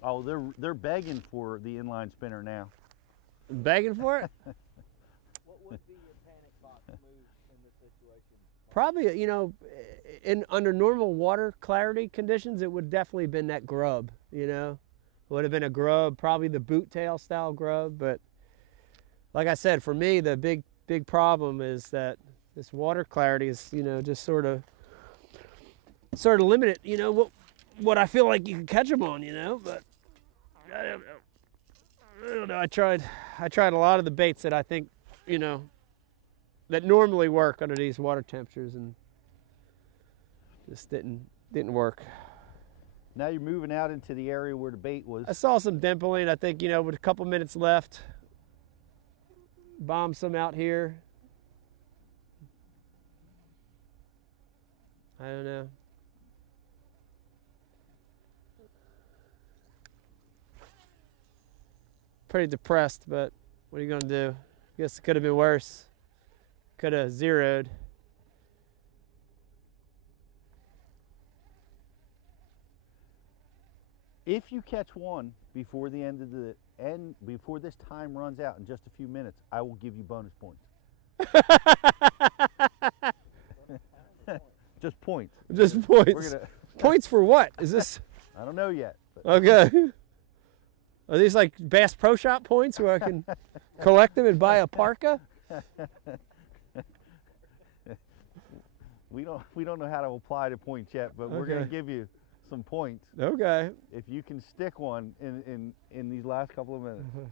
Oh, they're begging for the inline spinner now. Begging for it? What would be your panic box move in this situation? Probably, you know, under normal water clarity conditions, it would definitely have been that grub, you know. It would have been a grub, probably the boot tail style grub. But like I said, for me, the big problem is that this water clarity is, you know, just sort of limited, you know, what I feel like you can catch them on, you know. But I don't know. I tried a lot of the baits that I think, you know, that normally work under these water temperatures, and just didn't work. Now you're moving out into the area where the bait was. I saw some dimpling. I think, you know, with a couple minutes left, bomb some out here. I don't know. Pretty depressed, but what are you gonna do? I guess it could have been worse. Could have zeroed. If you catch one before the end of before this time runs out in just a few minutes, I will give you bonus points. Just points. Just points. Points for what? Is this? I don't know yet. Okay. Are these like Bass Pro Shop points where I can collect them and buy a parka? We don't know how to apply the points yet, but we're going to give you some points. Okay. If you can stick one in these last couple of minutes. You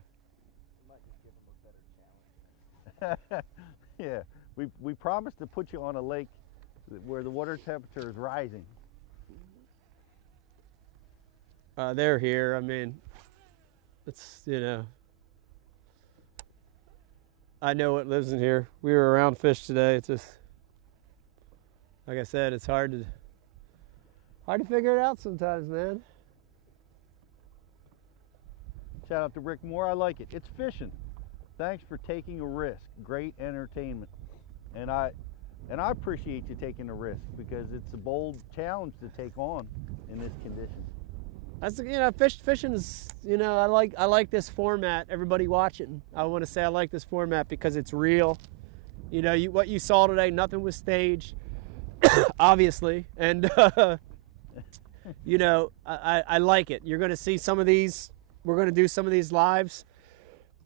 might just give them a better challenge. Yeah, we promised to put you on a lake where the water temperature is rising. They're here. I mean, it's, you know, I know what lives in here. We were around fish today. It's just, like I said, it's hard to figure it out sometimes, man. Shout out to Rick Moore. I like it. It's fishing. Thanks for taking a risk. Great entertainment. And I appreciate you taking a risk, because it's a bold challenge to take on in this condition. That's, you know, fishing is, you know, I like this format. Everybody watching, I want to say I like this format because it's real. You know, what you saw today, nothing was staged, obviously, and you know, I like it. You're going to see some of these. We're going to do some of these lives,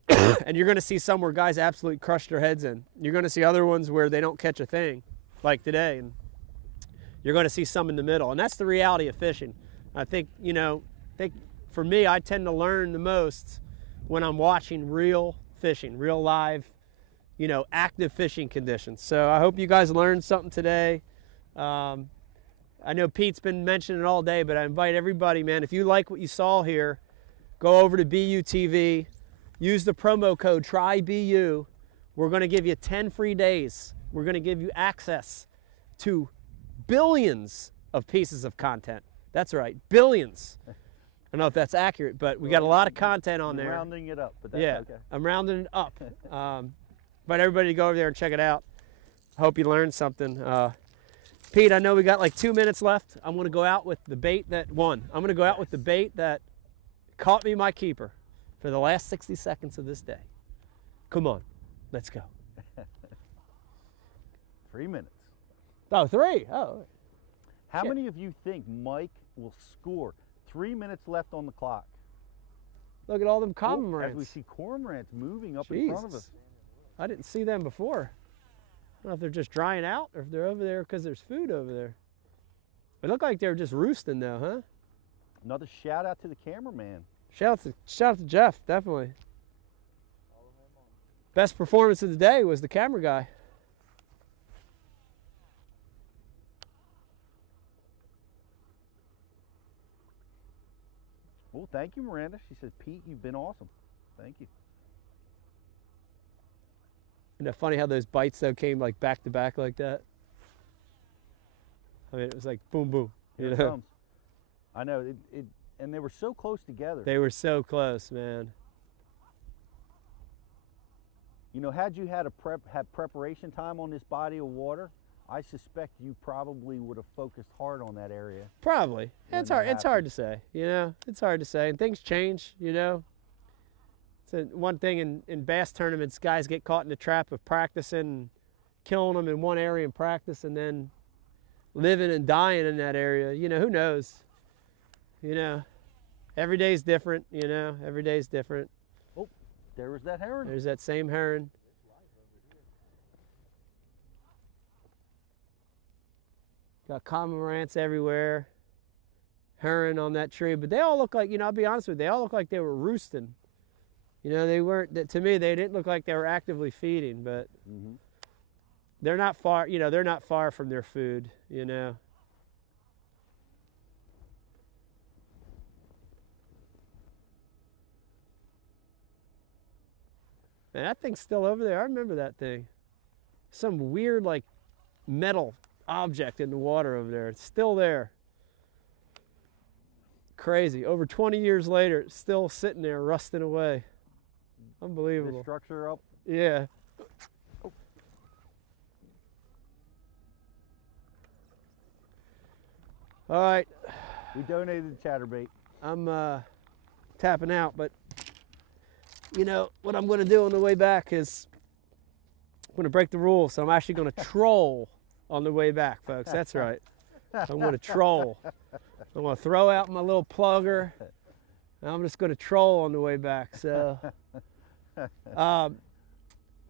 and you're going to see some where guys absolutely crush their heads in. You're going to see other ones where they don't catch a thing, like today, and you're going to see some in the middle, and that's the reality of fishing. I think, you know, for me, I tend to learn the most when I'm watching real fishing, real live, you know, active fishing conditions. So I hope you guys learned something today. I know Pete's been mentioning it all day, but I invite everybody, man, if you like what you saw here, go over to BUTV, use the promo code TRYBU. We're going to give you 10 free days. We're going to give you access to billions of pieces of content. That's right, billions. I don't know if that's accurate, but we got a lot of content on there. I'm rounding it up, but that's yeah, okay. I'm rounding it up. But everybody to go over there and check it out. I hope you learned something. Pete, I know we got like 2 minutes left. I'm going to go out with the bait that won. I'm going to go out with the bait that caught me my keeper. for the last 60 seconds of this day. Come on, let's go. 3 minutes. Oh, 3. Oh. How Shit. many of you think Mike will score? 3 minutes left on the clock. Look at all them As cormorants. we see cormorants moving up in front of us. Jesus. I didn't see them before. I don't know if they're just drying out or if they're over there because there's food over there. It looked like they were just roosting though, huh? Another shout out to the cameraman. Shout out to Jeff, definitely. Best performance of the day was the camera guy. Well, thank you, Miranda. She said, Pete, you've been awesome. Thank you. Isn't it funny how those bites though came like back to back like that? I mean, it was like boom, boom. Here it comes. I know, and they were so close together. They were so close, man. You know, had you had preparation time on this body of water, I suspect you probably would have focused hard on that area. Probably. when It's that hard. It's hard happened. to say. You know, it's hard to say, and things change. You know, it's one thing in bass tournaments. Guys get caught in the trap of practicing, killing them in one area in practice, and then living and dying in that area. You know, who knows? You know, every day's different. You know, every day's different. Oh, there was that heron. There's that same heron. Got cormorants everywhere. Heron on that tree, but they all look like, you know, I'll be honest with you, they all look like they were roosting. You know, they weren't, to me, they didn't look like they were actively feeding, but they're not far, you know, they're not far from their food, you know. Man, that thing's still over there. I remember that thing. Some weird, like, metal object in the water over there. It's still there. Crazy. Over 20 years later, it's still sitting there rusting away. Unbelievable. The structure up. Yeah. All right. We donated the chatterbait. I'm tapping out, but you know what I'm going to do on the way back is I'm going to break the rules. So I'm actually going to troll on the way back, folks. That's right. I'm going to troll. I'm going to throw out my little plugger. And I'm just going to troll on the way back. So,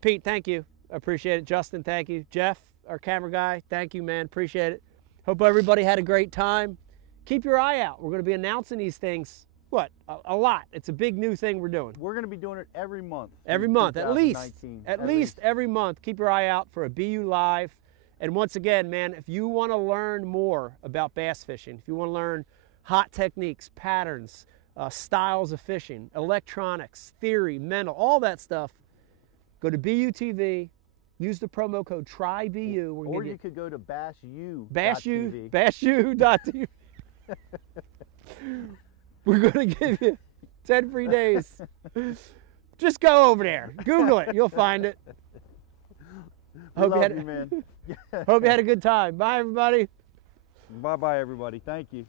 Pete, thank you. I appreciate it. Justin, thank you. Jeff, our camera guy, thank you, man. Appreciate it. Hope everybody had a great time. Keep your eye out. We're going to be announcing these things, a lot. It's a big new thing we're doing. We're going to be doing it every month. Every month, at least every month. Keep your eye out for a BU Live. And once again, man, if you want to learn more about bass fishing, if you want to learn hot techniques, patterns, styles of fishing, electronics, theory, mental, all that stuff, go to BU TV, use the promo code TRYBU. Or you could go to BassU. BassU.tv. We're going to give you 10 free days. Just go over there. Google it. You'll find it. Hope you had a good time. Bye, everybody. Bye-bye, everybody. Thank you.